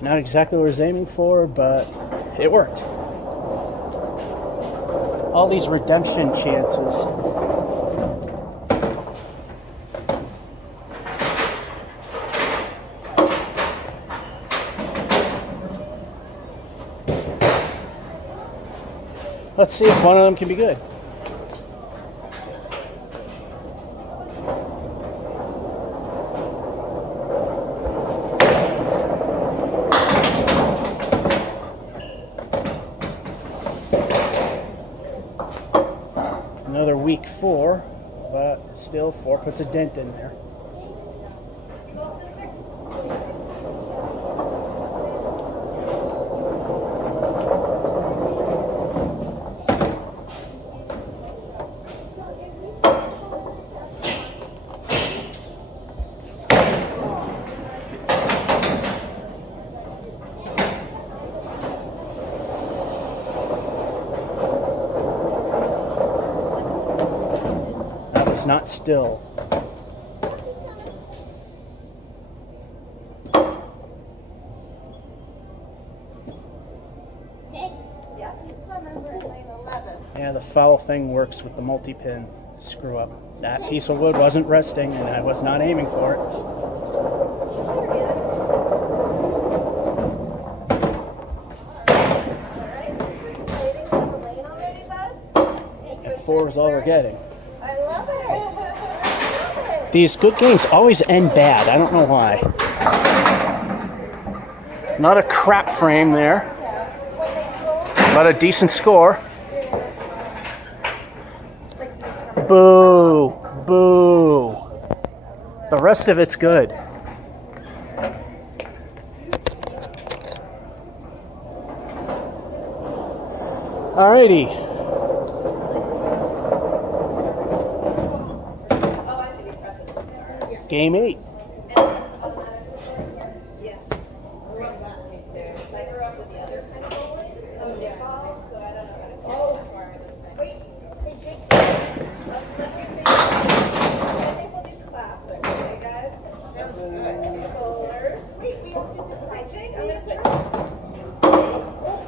Not exactly what I was aiming for, but it worked. All these redemption chances. Let's see if one of them can be good. Another weak 4, but still 4 puts a dent in there. It's not still. Yeah, the foul thing works with the multi-pin screw up. That piece of wood wasn't resting, and I was not aiming for it. And 4 is all we're getting. These good games always end bad. I don't know why. Not a crap frame there, but a decent score. Boo. Boo. The rest of it's good. Alrighty. Game 8. Yes. I love that. Me too. I grew up with the other kind of bowling. So I don't know how to play this kind. Wait. Hey, Jake. I think we'll do classic. Okay, guys? Sounds good. Bowlers. Wait, we have to decide. Jake, I'm going to put...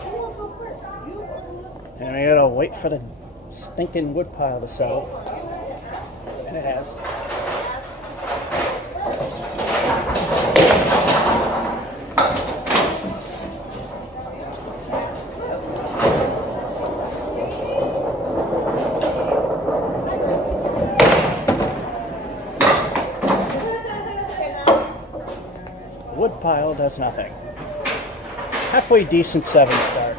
You will go first. You will go. And we gotta wait for the stinking wood pile to settle. And it has. Wood pile does nothing. Halfway decent 7 start.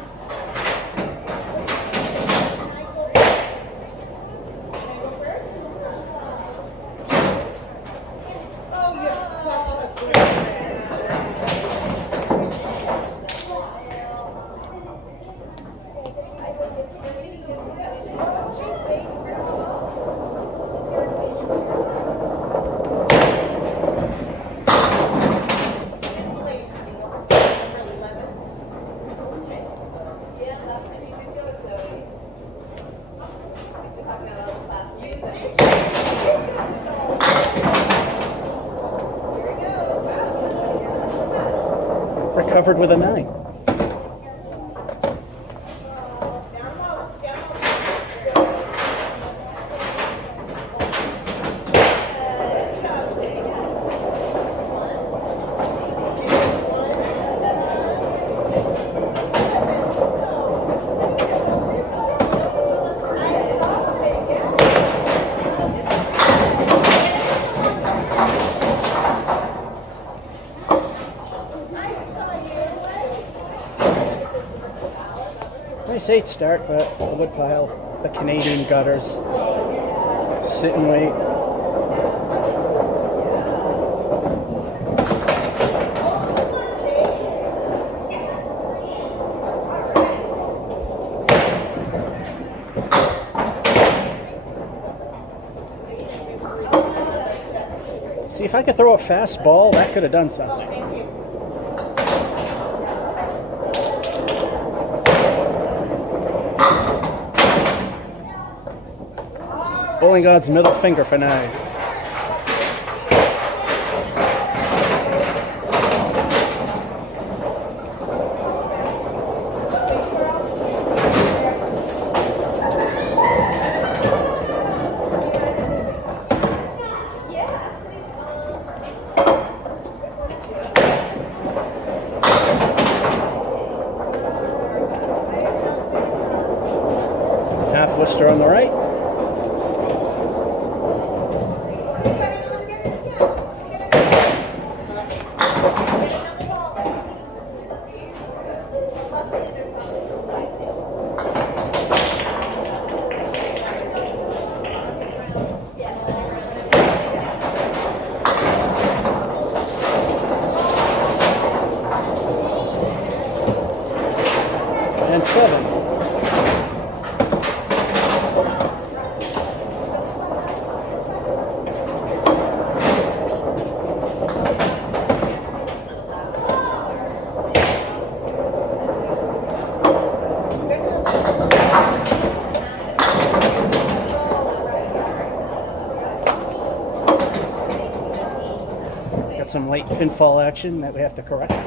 covered with a 9. Nice 8 start, but the wood pile, the Canadian gutters, sit and wait. See, if I could throw a fast ball, that could have done something. Bowling God's middle finger for 9. Half Worcester on the right. And 7. Got some late pinfall action that we have to correct for.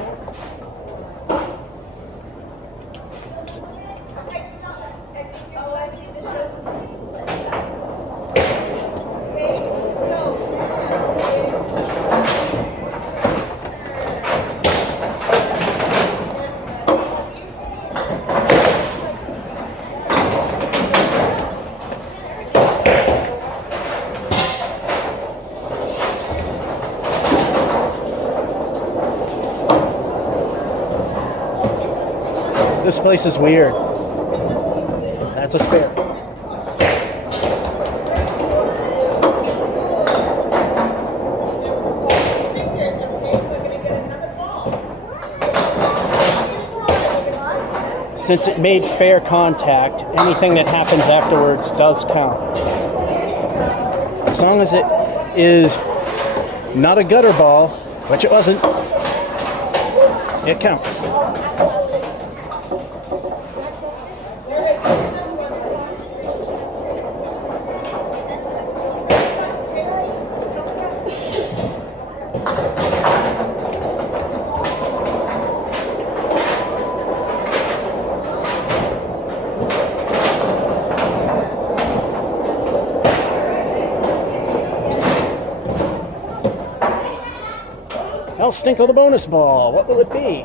This place is weird. That's a spare. Since it made fair contact, anything that happens afterwards does count. As long as it is not a gutter ball, which it wasn't, it counts. El Stinko the bonus ball. What will it be?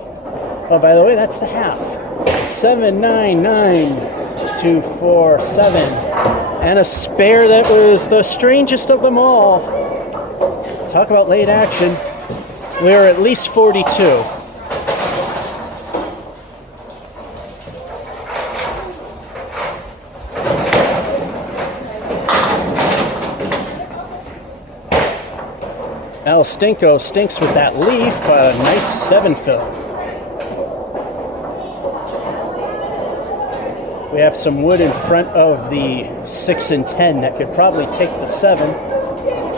Oh, by the way, that's the half. 7, 9, 9, 2, 4, 7. And a spare that was the strangest of them all. Talk about late action. We're at least 42. El Stinko stinks with that leaf, but a nice 7 fill. We have some wood in front of the 6 and 10 that could probably take the 7,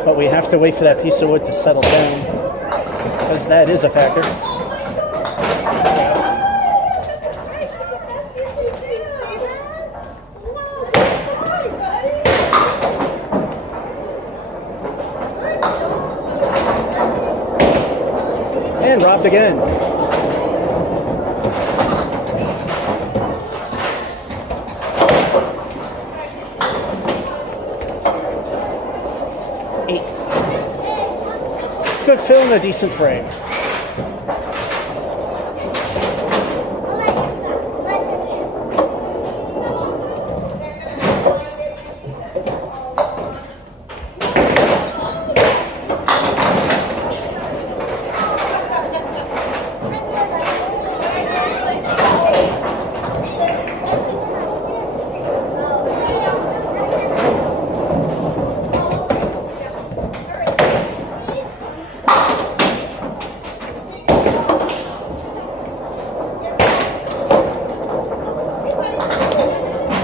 but we have to wait for that piece of wood to settle down, because that is a factor. And robbed again. good fill and a decent frame.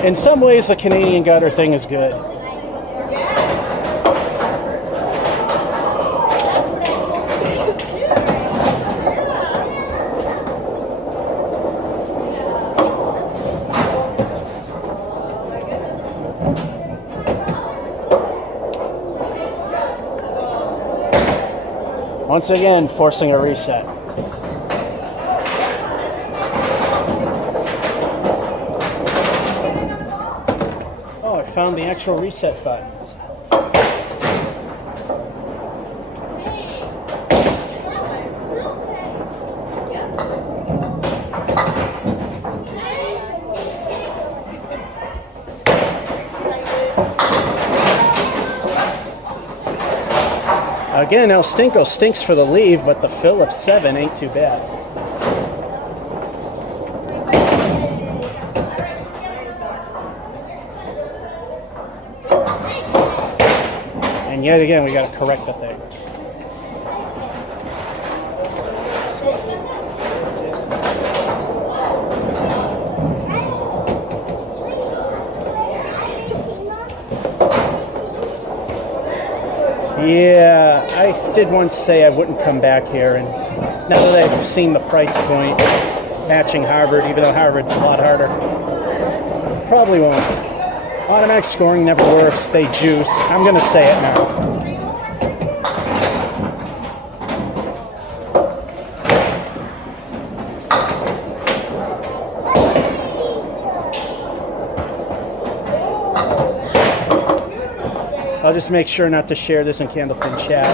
In some ways, the Canadian gutter thing is good. Once again, forcing a reset. Found the actual reset buttons. Again, El Stinko stinks for the leave, but the fill of 7 ain't too bad. And yet again, we got to correct the thing. Yeah, I did once say I wouldn't come back here, and now that I've seen the price point, matching Harvard, even though Harvard's a lot harder, probably won't. Automatic scoring never works. They juice. I'm going to say it now. I'll just make sure not to share this in Candlepin chat.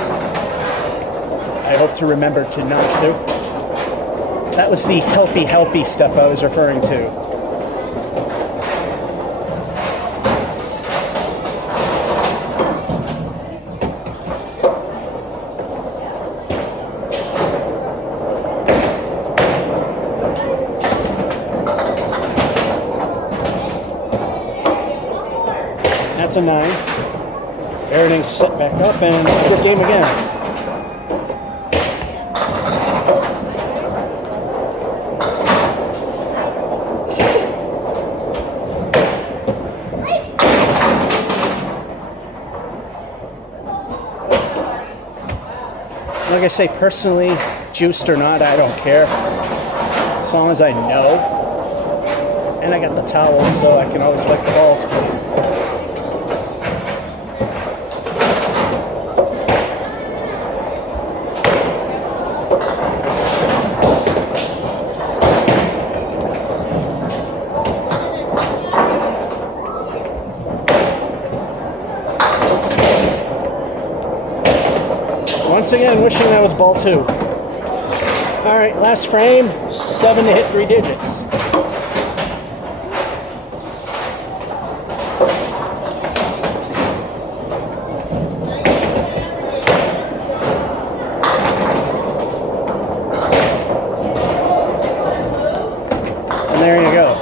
I hope to remember to not to. That was the helpy stuff I was referring to. That's a 9. Everything's set back up and good game again. Like I say, personally, juiced or not, I don't care. As long as I know. And I got the towels, so I can always wipe the balls clean. Once again, wishing that was ball 2. All right, last frame, 7 to hit 3 digits. And there you go.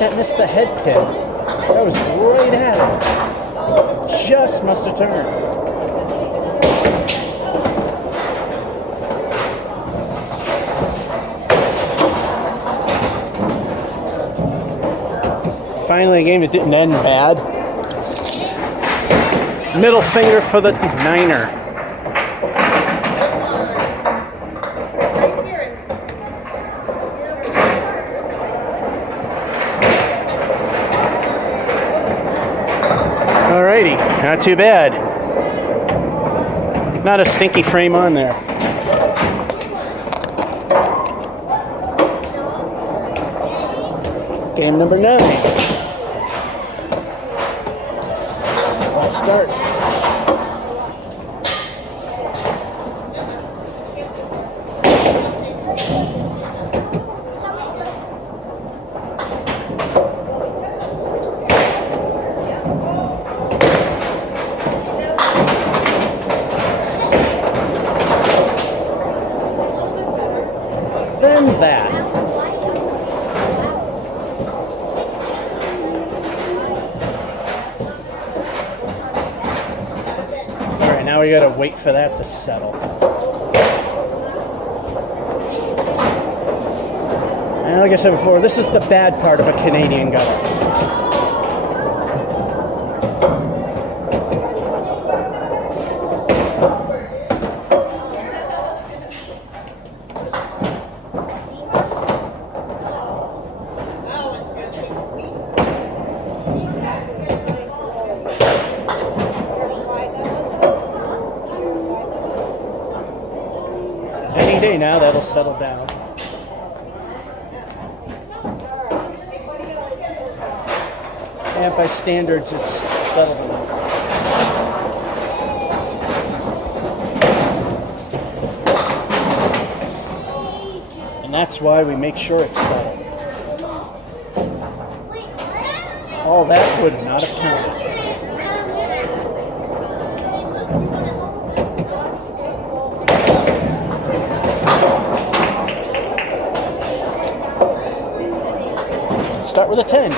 That missed the head pin. That was right at it. Just must have turned. Finally, a game that didn't end bad. Middle finger for the niner. Not too bad. Not a stinky frame on there. Game number 9. Let's start. Then that. Alright, now we gotta wait for that to settle. And like I said before, this is the bad part of a Canadian gutter. Any day now, that'll settle down. And by standards, it's settled enough. And that's why we make sure it's settled. All that would not have counted. Start with a 10.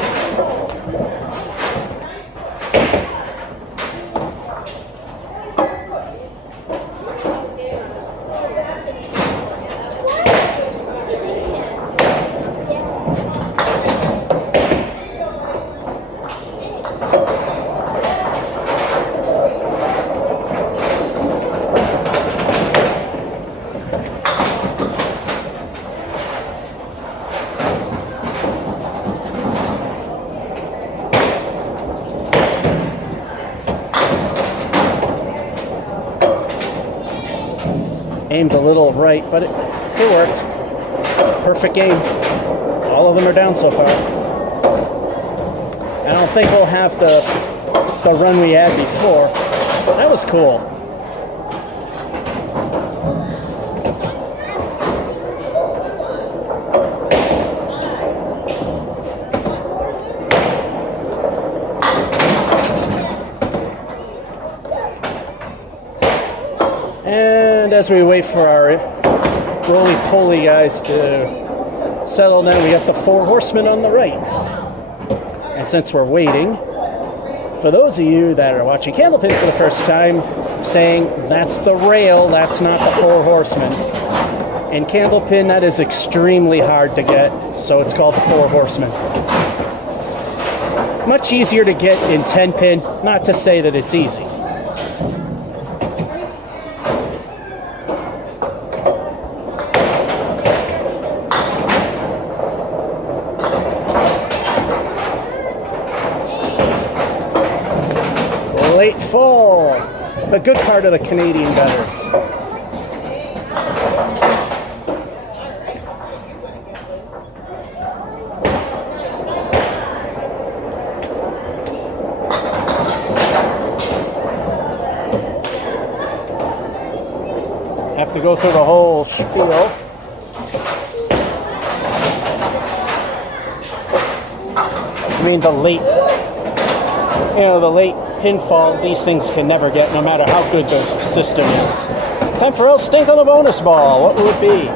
Aimed a little right, but it worked. Perfect game. All of them are down so far. I don't think we'll have the run we had before. That was cool. And as we wait for our roly-poly guys to settle down, we got the 4 horsemen on the right. And since we're waiting, for those of you that are watching Candlepin for the first time, saying that's the rail, that's not the 4 horsemen. In Candlepin, that is extremely hard to get, so it's called the 4 horsemen. Much easier to get in 10-pin, not to say that it's easy. Late fall, the good part of the Canadian gutters. Have to go through the whole spiel. I mean the late pinfall, these things can never get, no matter how good the system is. Time for El Stink on the bonus ball. What will it be?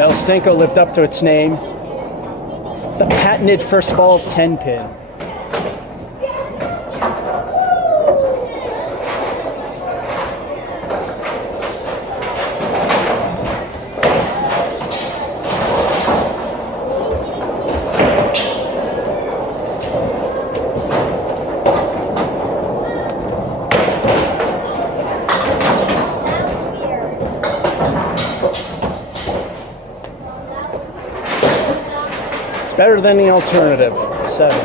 El Stinko lived up to its name. The patented first ball 10-pin. It's better than the alternative. 7.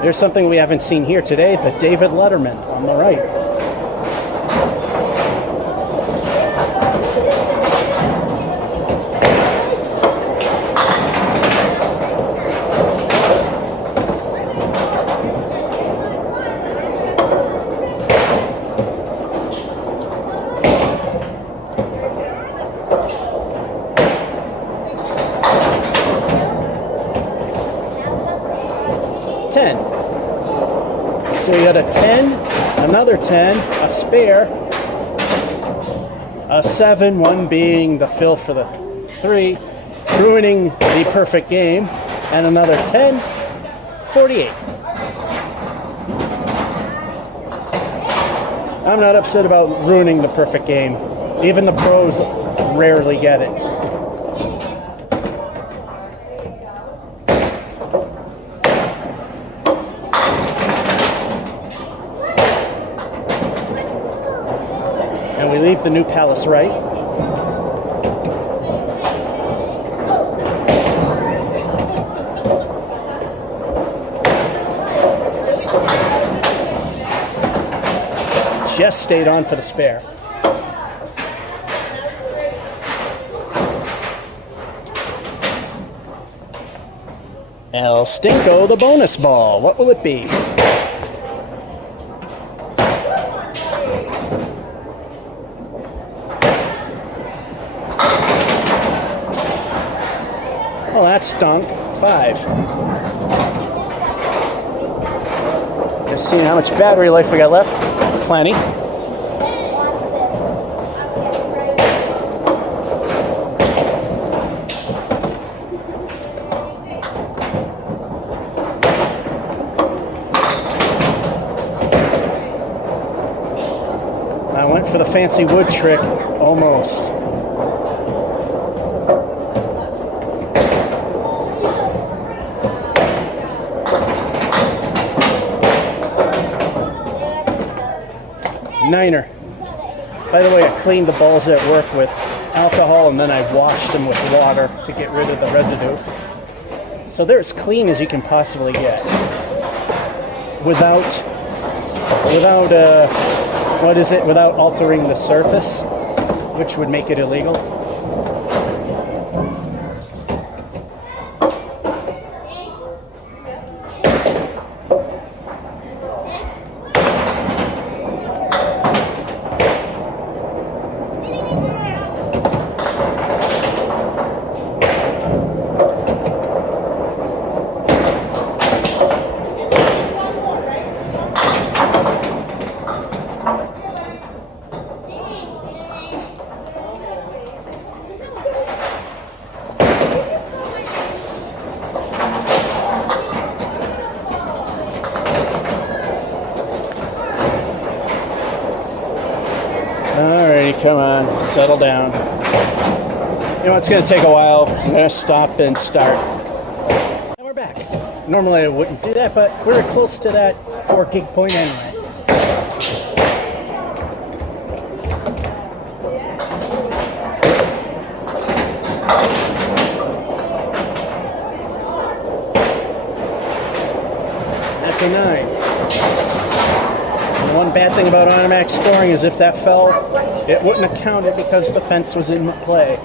There's something we haven't seen here today, the David Letterman on the right. So we got a 10, another 10, a spare, a 7, one being the fill for the 3, ruining the perfect game, and another 10, 48. I'm not upset about ruining the perfect game. Even the pros rarely get it. We leave the New Palace right. Just stayed on for the spare. El Stinko, the bonus ball. What will it be? Well, that stunk. 5. Just seeing how much battery life we got left. Plenty. I went for the fancy wood trick, almost. Niner. By the way, I cleaned the balls at work with alcohol and then I washed them with water to get rid of the residue. So they're as clean as you can possibly get. Without altering the surface, which would make it illegal. Alrighty, come on, settle down. You know, it's going to take a while. I'm going to stop and start. And we're back. Normally I wouldn't do that, but we're close to that 4 gig point anyway. That's a 9. One bad thing about automatic scoring is if that fell, it wouldn't have counted because the fence was in play.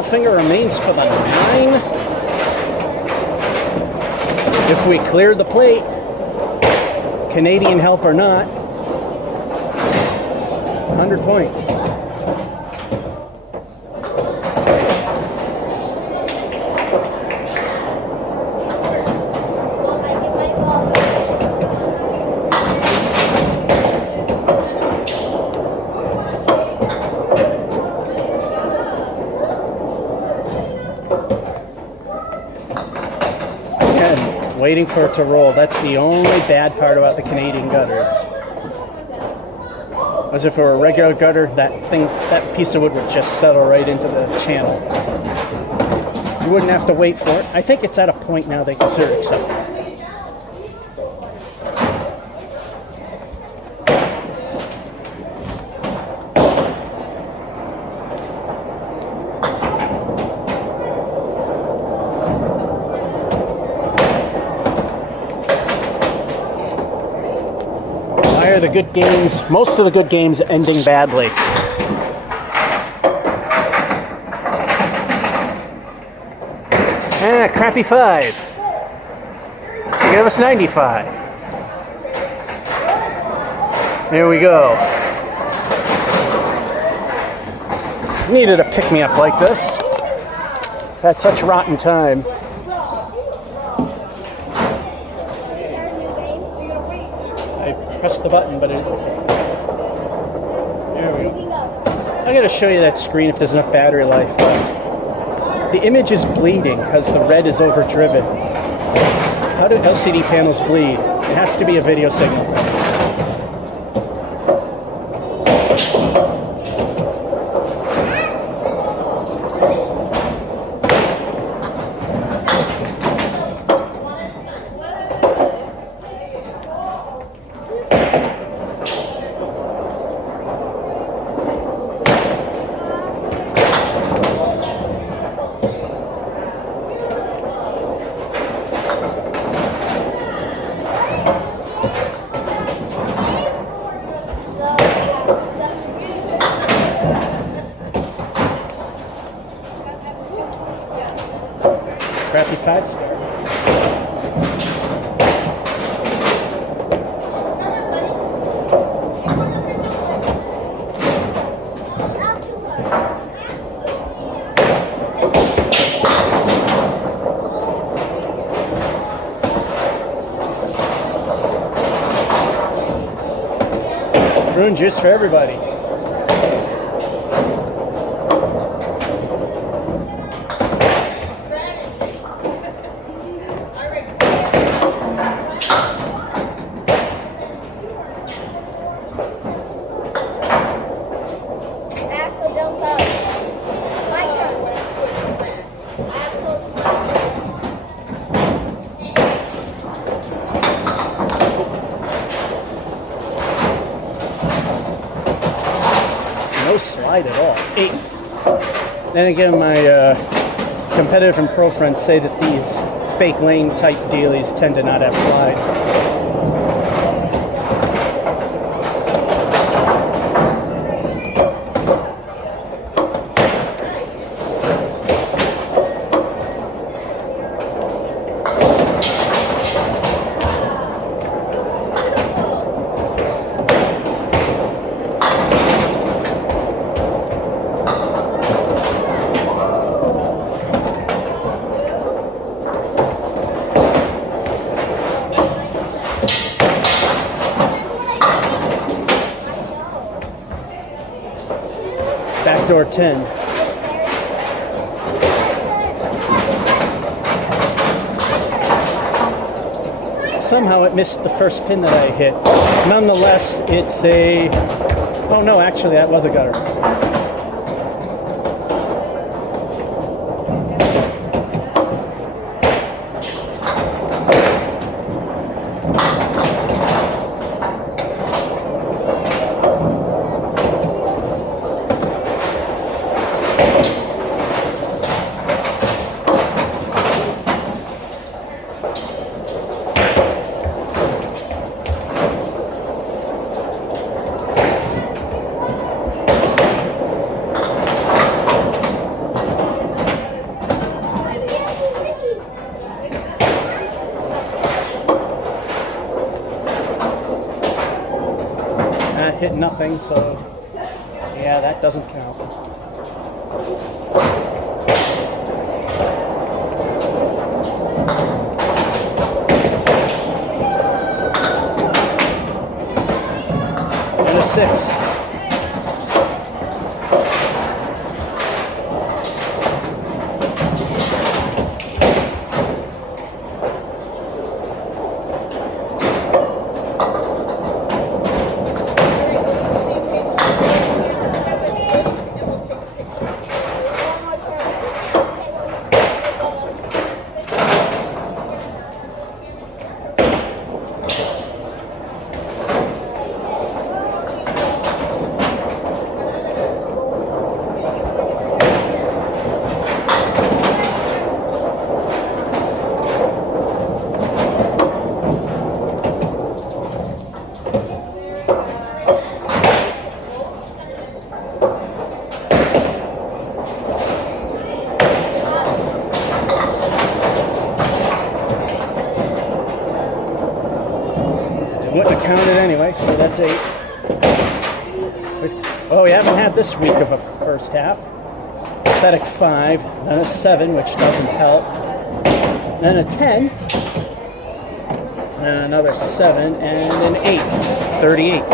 middle finger remains for the 9. If we clear the plate, Canadian help or not, 100 points. Waiting for it to roll. That's the only bad part about the Canadian gutters. As if it were a regular gutter, that piece of wood would just settle right into the channel. You wouldn't have to wait for it. I think it's at a point now they consider it acceptable. The good games, most of the good games ending badly. Crappy 5. Give us 95. There we go. Needed a pick-me-up like this. Had such rotten time. Press the button, but it wasn't. There we go. I gotta show you that screen if there's enough battery life left. The image is bleeding because the red is overdriven. How do LCD panels bleed? It has to be a video signal. Crappy 5-star. Prune juice for everybody. No slide at all. 8. Then again, my competitive and pro friends say that these fake lane type dealies tend to not have slide. Backdoor 10. Somehow it missed the first pin that I hit. Nonetheless, it's a... Oh no, actually that was a gutter. that hit nothing, so yeah, that doesn't count. And a 6. Wouldn't have counted anyway, so that's 8. Oh, we haven't had this week of a first half. Pathetic 5, then a 7, which doesn't help. Then a 10, and another 7, and an 8. 38.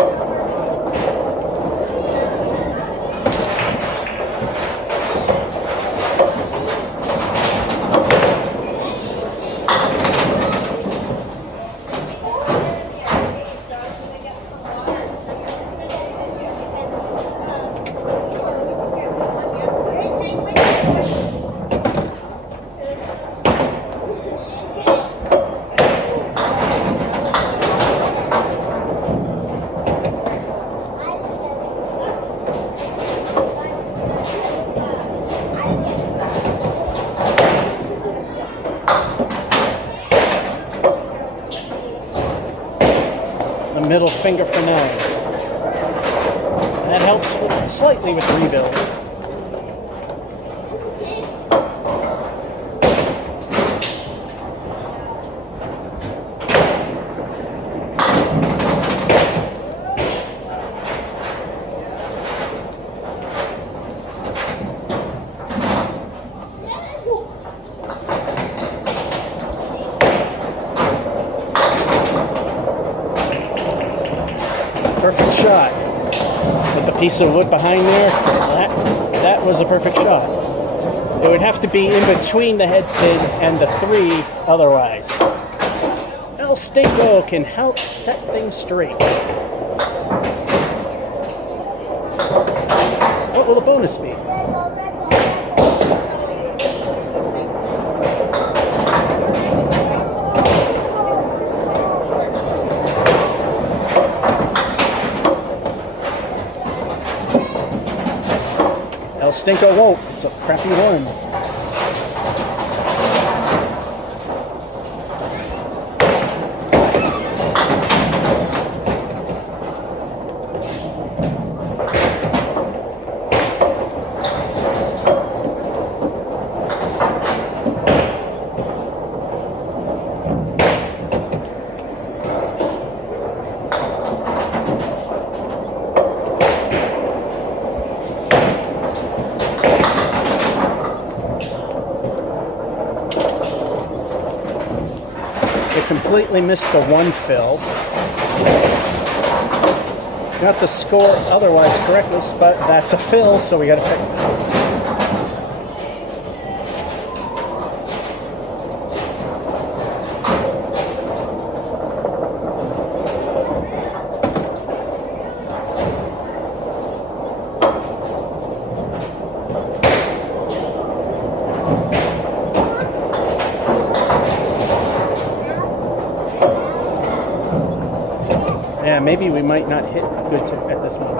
Middle finger for 9. That helps slightly with rebuild. Perfect shot. With the piece of wood behind there, that was a perfect shot. It would have to be in between the head pin and the 3 otherwise. El Stinko can help set things straight. What will the bonus be? El Stinko won't. It's a crappy 1. Completely missed the 1 fill. Got the score otherwise correctly, but that's a fill, so we got to fix it. Yeah, maybe we might not hit good at this one.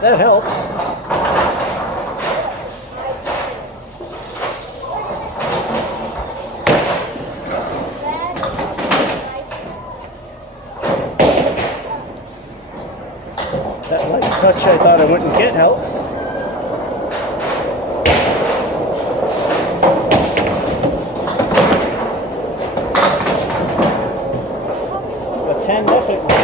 That helps. That light touch, I thought I wouldn't get helps. The 10 definitely.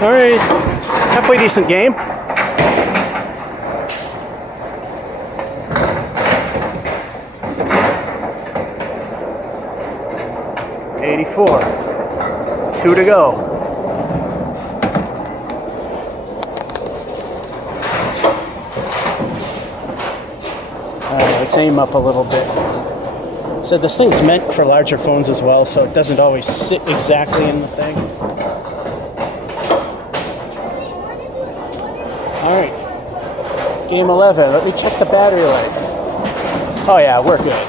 All right, halfway decent game. $84, 2 to go. Let's aim up a little bit. So this thing's meant for larger phones as well, so it doesn't always sit exactly in the thing. All right, game 11. Let me check the battery life. Oh yeah, we're good.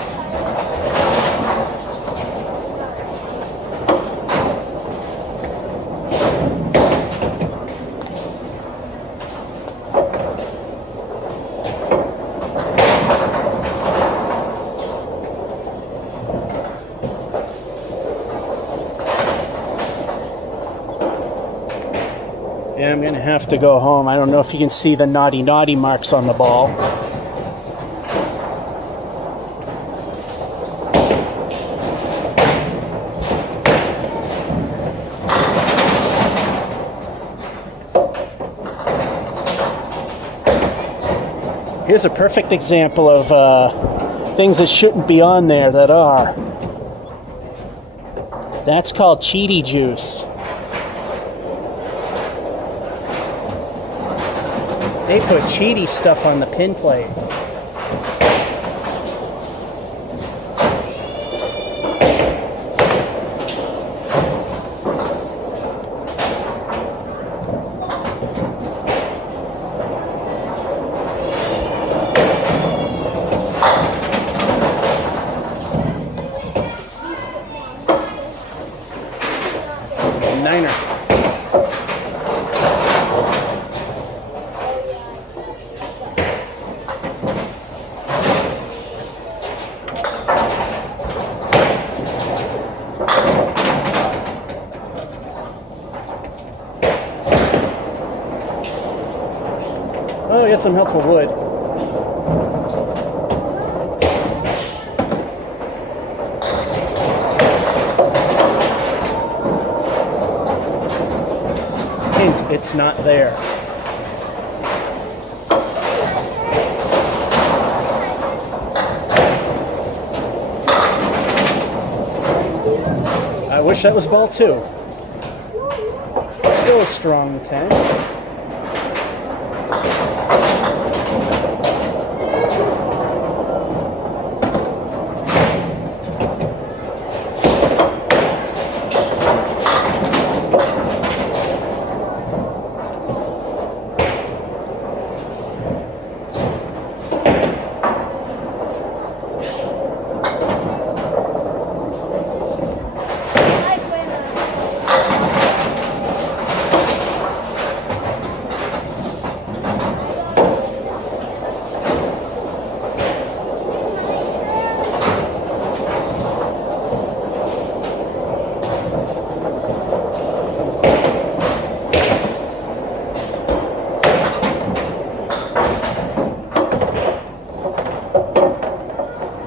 Yeah, I'm gonna have to go home. I don't know if you can see the naughty marks on the ball. Here's a perfect example of things that shouldn't be on there that are. That's called cheaty juice. They put cheaty stuff on the pin plates. Niner. Oh, get some helpful wood. Hint, it's not there. I wish that was ball 2. Still a strong 10.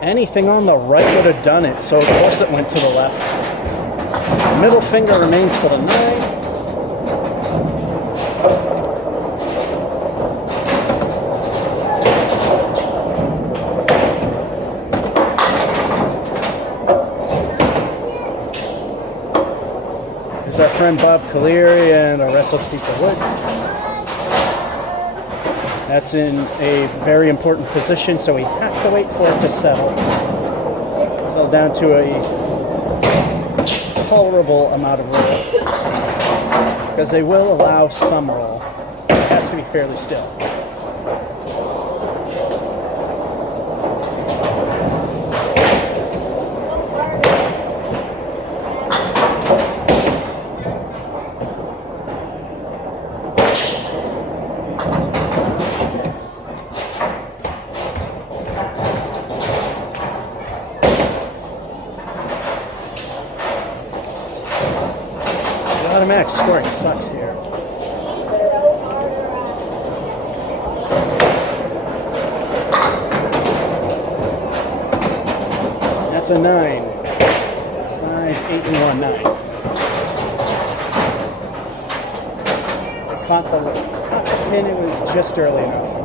Anything on the right would have done it, so of course it went to the left. Middle finger remains for the 9. Is our friend Bob Caleri and a restless piece of wood. That's in a very important position, so we have to wait for it to settle. Settle down to a tolerable amount of roll, because they will allow some roll. It has to be fairly still. Automatic scoring sucks here. That's a 9. 5, 8, and 1, 9. I caught the pin, it was just early enough.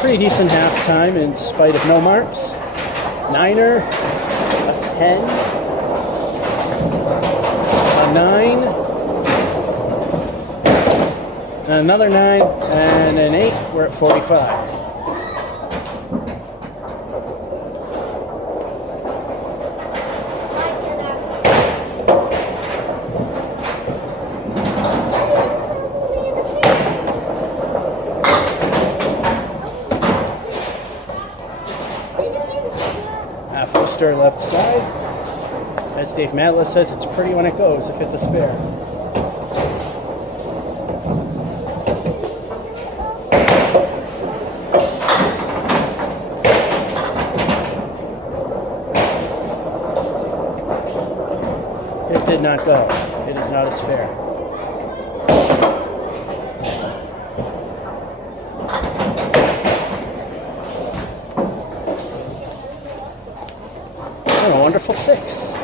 Pretty decent halftime in spite of no marks. Niner, a 10, a 9, another 9, and an 8. We're at 45. Half-Oyster left side. As Dave Matlis says, it's pretty when it goes if it's a spare. It did not go. It is not a spare. A wonderful 6.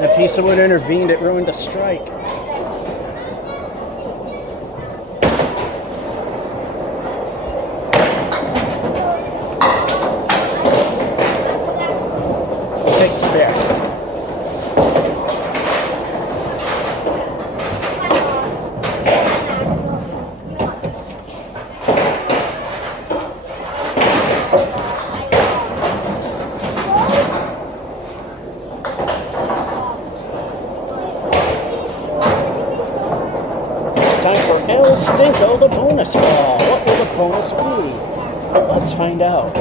That piece of wood intervened, it ruined a strike. We'll take the spare. Time for El Stinko, the bonus ball. What will the bonus be? Let's find out.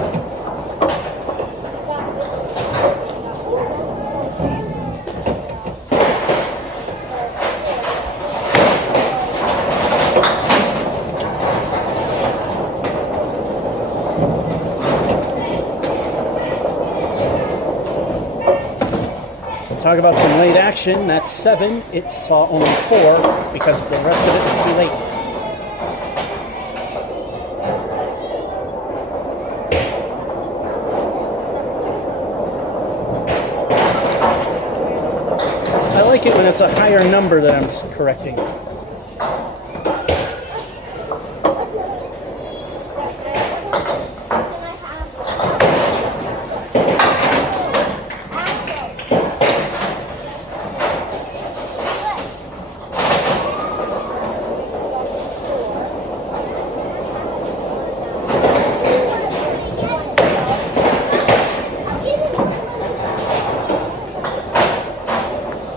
Talk about some late action. That's 7. It saw only 4 because the rest of it was too late. I like it when it's a higher number that I'm correcting.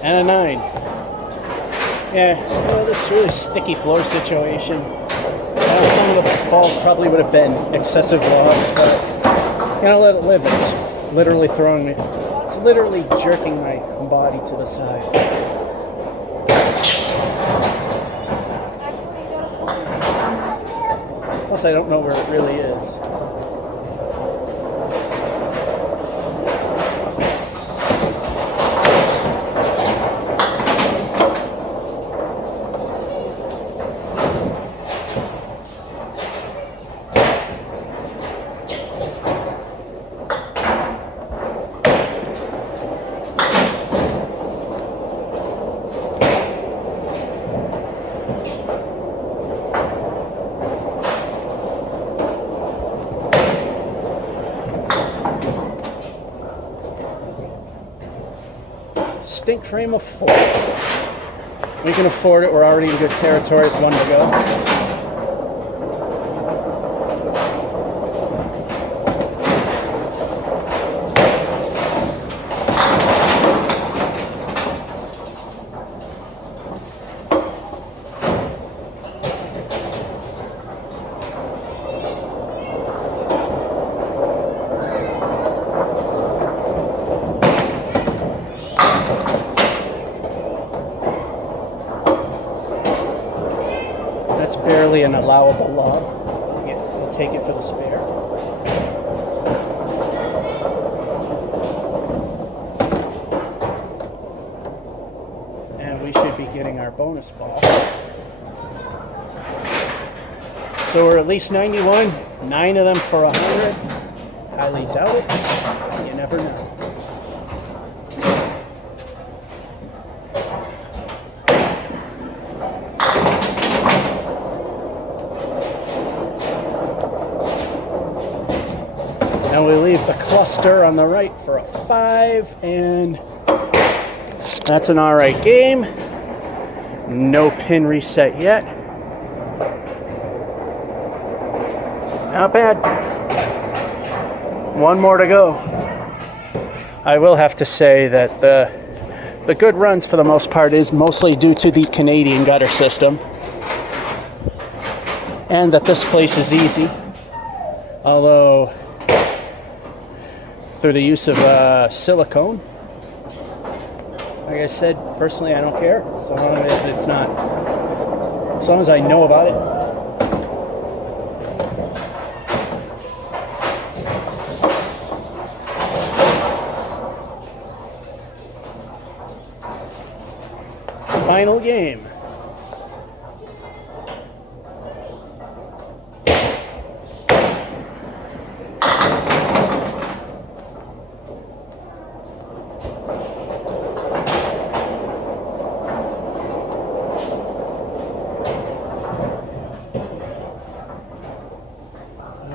And a 9. Yeah, well, this really sticky floor situation. Some of the balls probably would have been excessive logs, but let it live. It's literally throwing me. It's literally jerking my body to the side. Plus, I don't know where it really is. Stink frame of 4. We can afford it. We're already in good territory with 1 to go. That's barely an allowable log. We'll take it for the spare. And we should be getting our bonus ball. So we're at least 91. 9 of them for 100. Highly doubt it. You never know. And we leave the cluster on the right for a 5, and that's an alright game. No pin reset yet. Not bad. 1 more to go. I will have to say that the good runs for the most part is mostly due to the Canadian gutter system, and that this place is easy. Although through the use of silicone. Like I said, personally, I don't care. So long as it's not, as long as I know about it. Final game.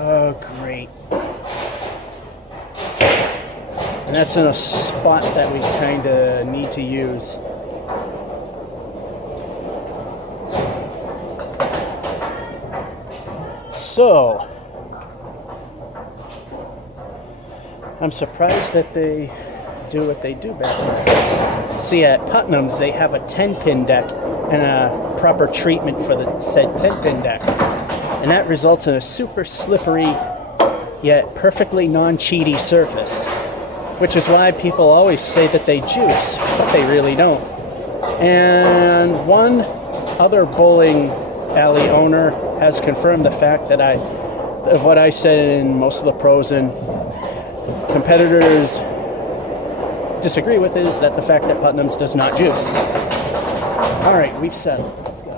Oh, great. And that's in a spot that we kind of need to use. So, I'm surprised that they do what they do back there. See, at Putnam's, they have a 10-pin deck and a proper treatment for the said 10-pin deck. And that results in a super slippery, yet perfectly non-cheaty surface. Which is why people always say that they juice, but they really don't. And one other bowling alley owner has confirmed the fact that of what I said in most of the pros and competitors disagree with, is that the fact that Putnam's does not juice. All right, we've settled. Let's go.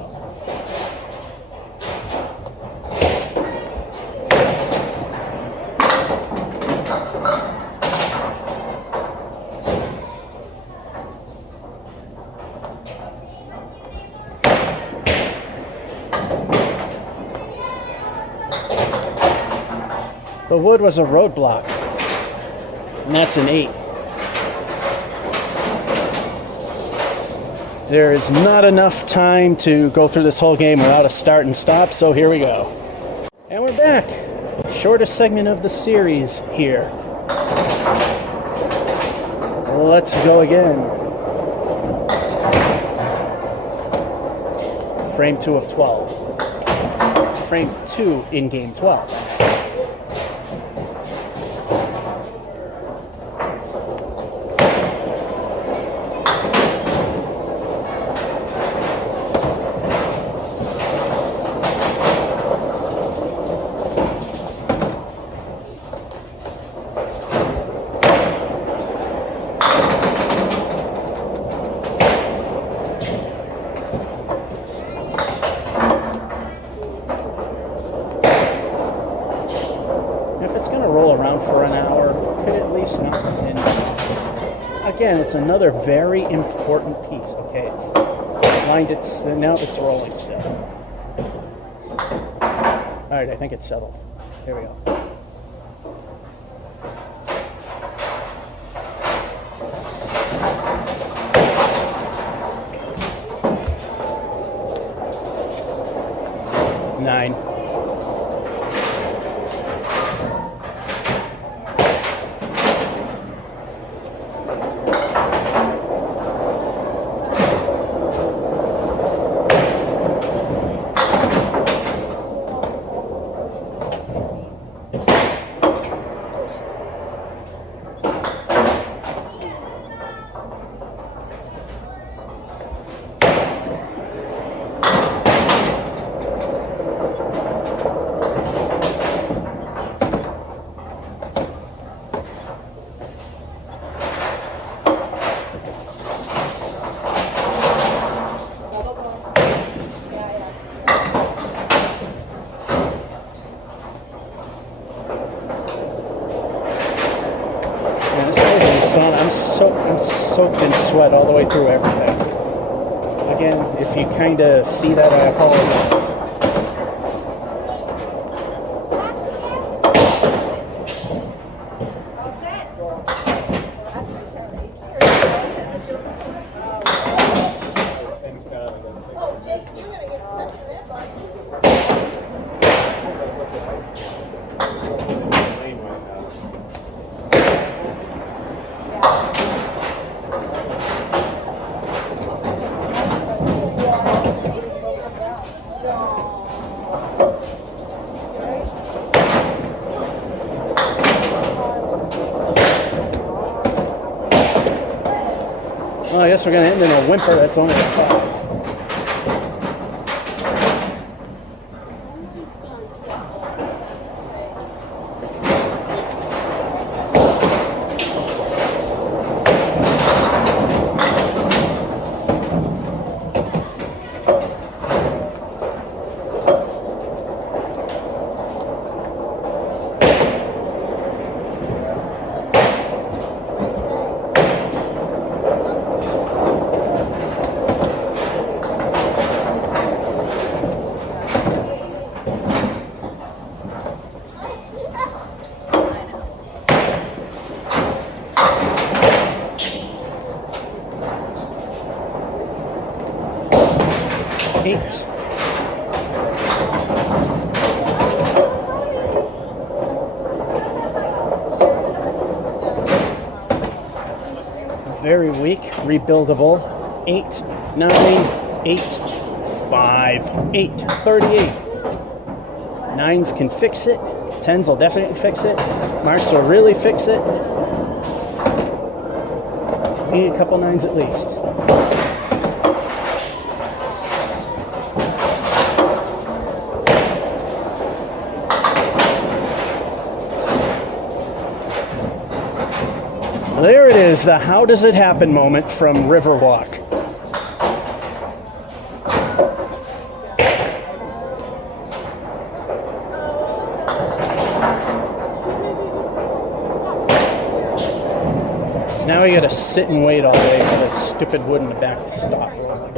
The wood was a roadblock, and that's an 8. There is not enough time to go through this whole game without a start and stop, so here we go. And we're back. Shortest segment of the series here. Let's go again. frame 2 of 12. Frame 2 in game 12. If it's going to roll around for an hour, could at least not. And again, it's another very important piece. Okay, it's lined. Now it's rolling still. All right, I think it's settled. Here we go. Nine. Sauna. I'm soaked in sweat all the way through everything. Again, if you kind of see that, I apologize. All set? Oh, Jake, you're going to get stuck in there, buddy. Well, I guess we're going to end in a whimper that's only a 5. Eight. Very weak, rebuildable. 8, 9, 8, 5, 8, 38. 9s can fix it. 10s will definitely fix it. Marks will really fix it. We need a couple 9s at least. There it is, the how does it happen moment from Riverwalk. Now we gotta sit and wait all day for the stupid wood in the back to stop rolling.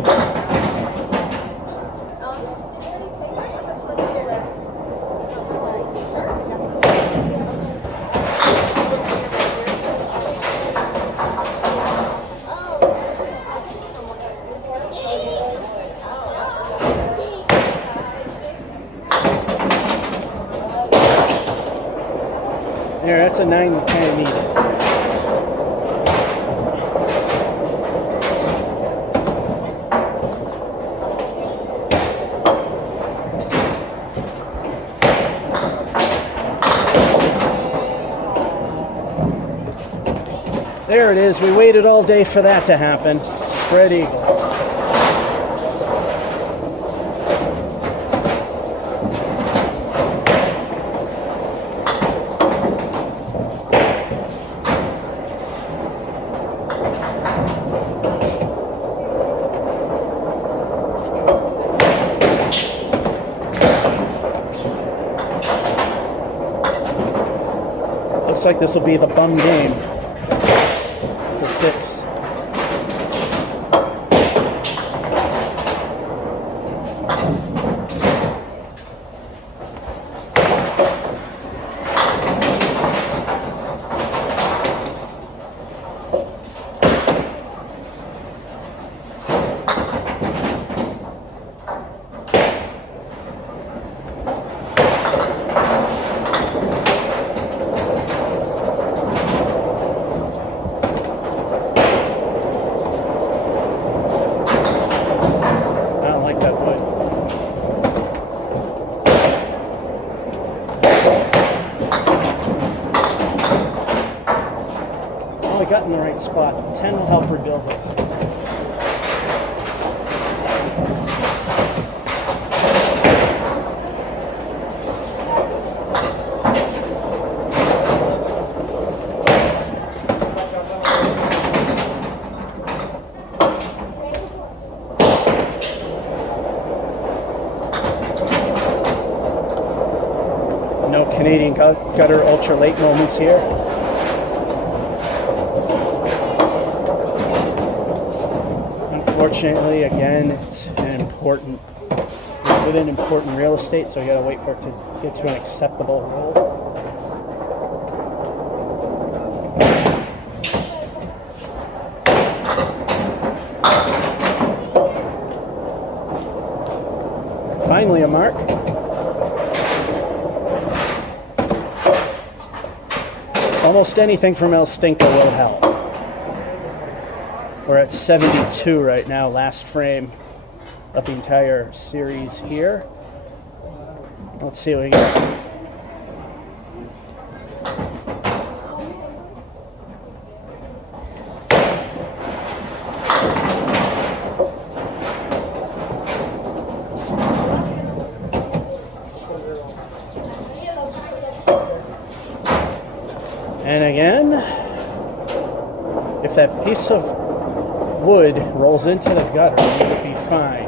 There, that's a 9 you kind of need it. There it is. We waited all day for that to happen. Spread eagle. Looks like this will be the bum game. It's a 6. Got in the right spot. 10 will help rebuild it. No Canadian gutter ultra late moments here. Unfortunately, again, it's within important real estate, so you gotta wait for it to get to an acceptable roll. Finally a mark. Almost anything from El Stinko will help. We're at 72 right now, last frame of the entire series here. Let's see what we get. And again, if that piece of wood rolls into the gutter, it would be fine.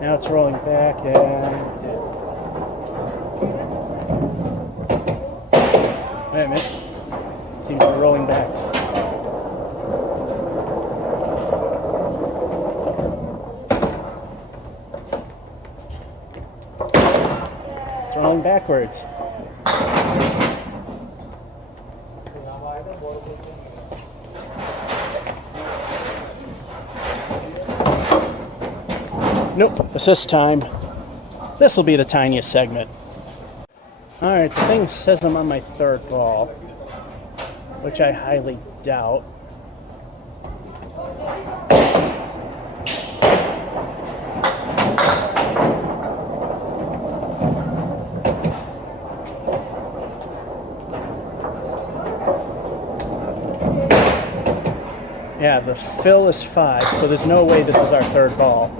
Now it's rolling back, and wait a minute. Seems to be rolling back. It's rolling backwards. Nope, assist time. This will be the tiniest segment. Alright, the thing says I'm on my third ball, which I highly doubt. Yeah, the fill is 5, so there's no way this is our third ball.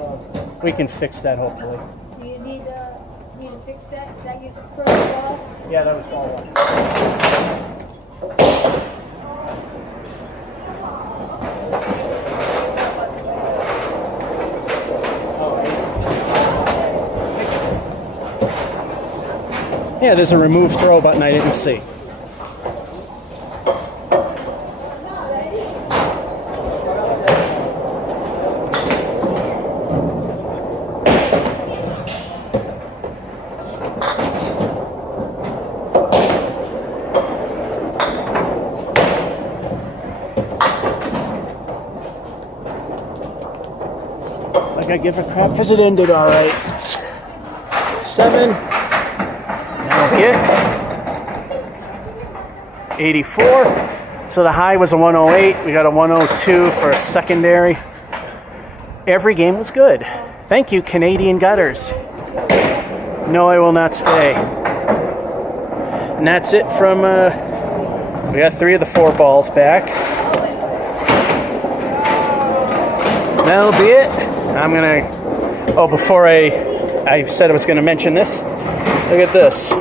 We can fix that, hopefully. Do you need to fix that? Is that your first ball? Yeah, that was ball 1. Yeah, there's a remove throw button I didn't see. I give a crap because it ended all right. 7. Now hit. 84. So the high was a 108. We got a 102 for a secondary. Every game was good. Thank you, Canadian gutters. No, I will not stay. And that's it from, we got 3 of the 4 balls back. That'll be it. I'm gonna, oh, before I said I was gonna mention this, look at this.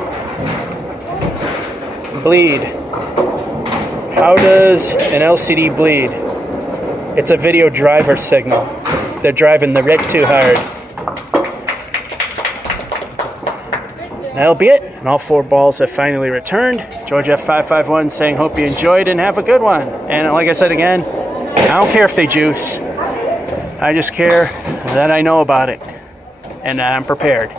Bleed. How does an LCD bleed? It's a video driver signal. They're driving the rig too hard. That'll be it. And all 4 balls have finally returned. George F551 saying, hope you enjoyed and have a good one. And like I said again, I don't care if they juice. I just care that I know about it. And I'm prepared.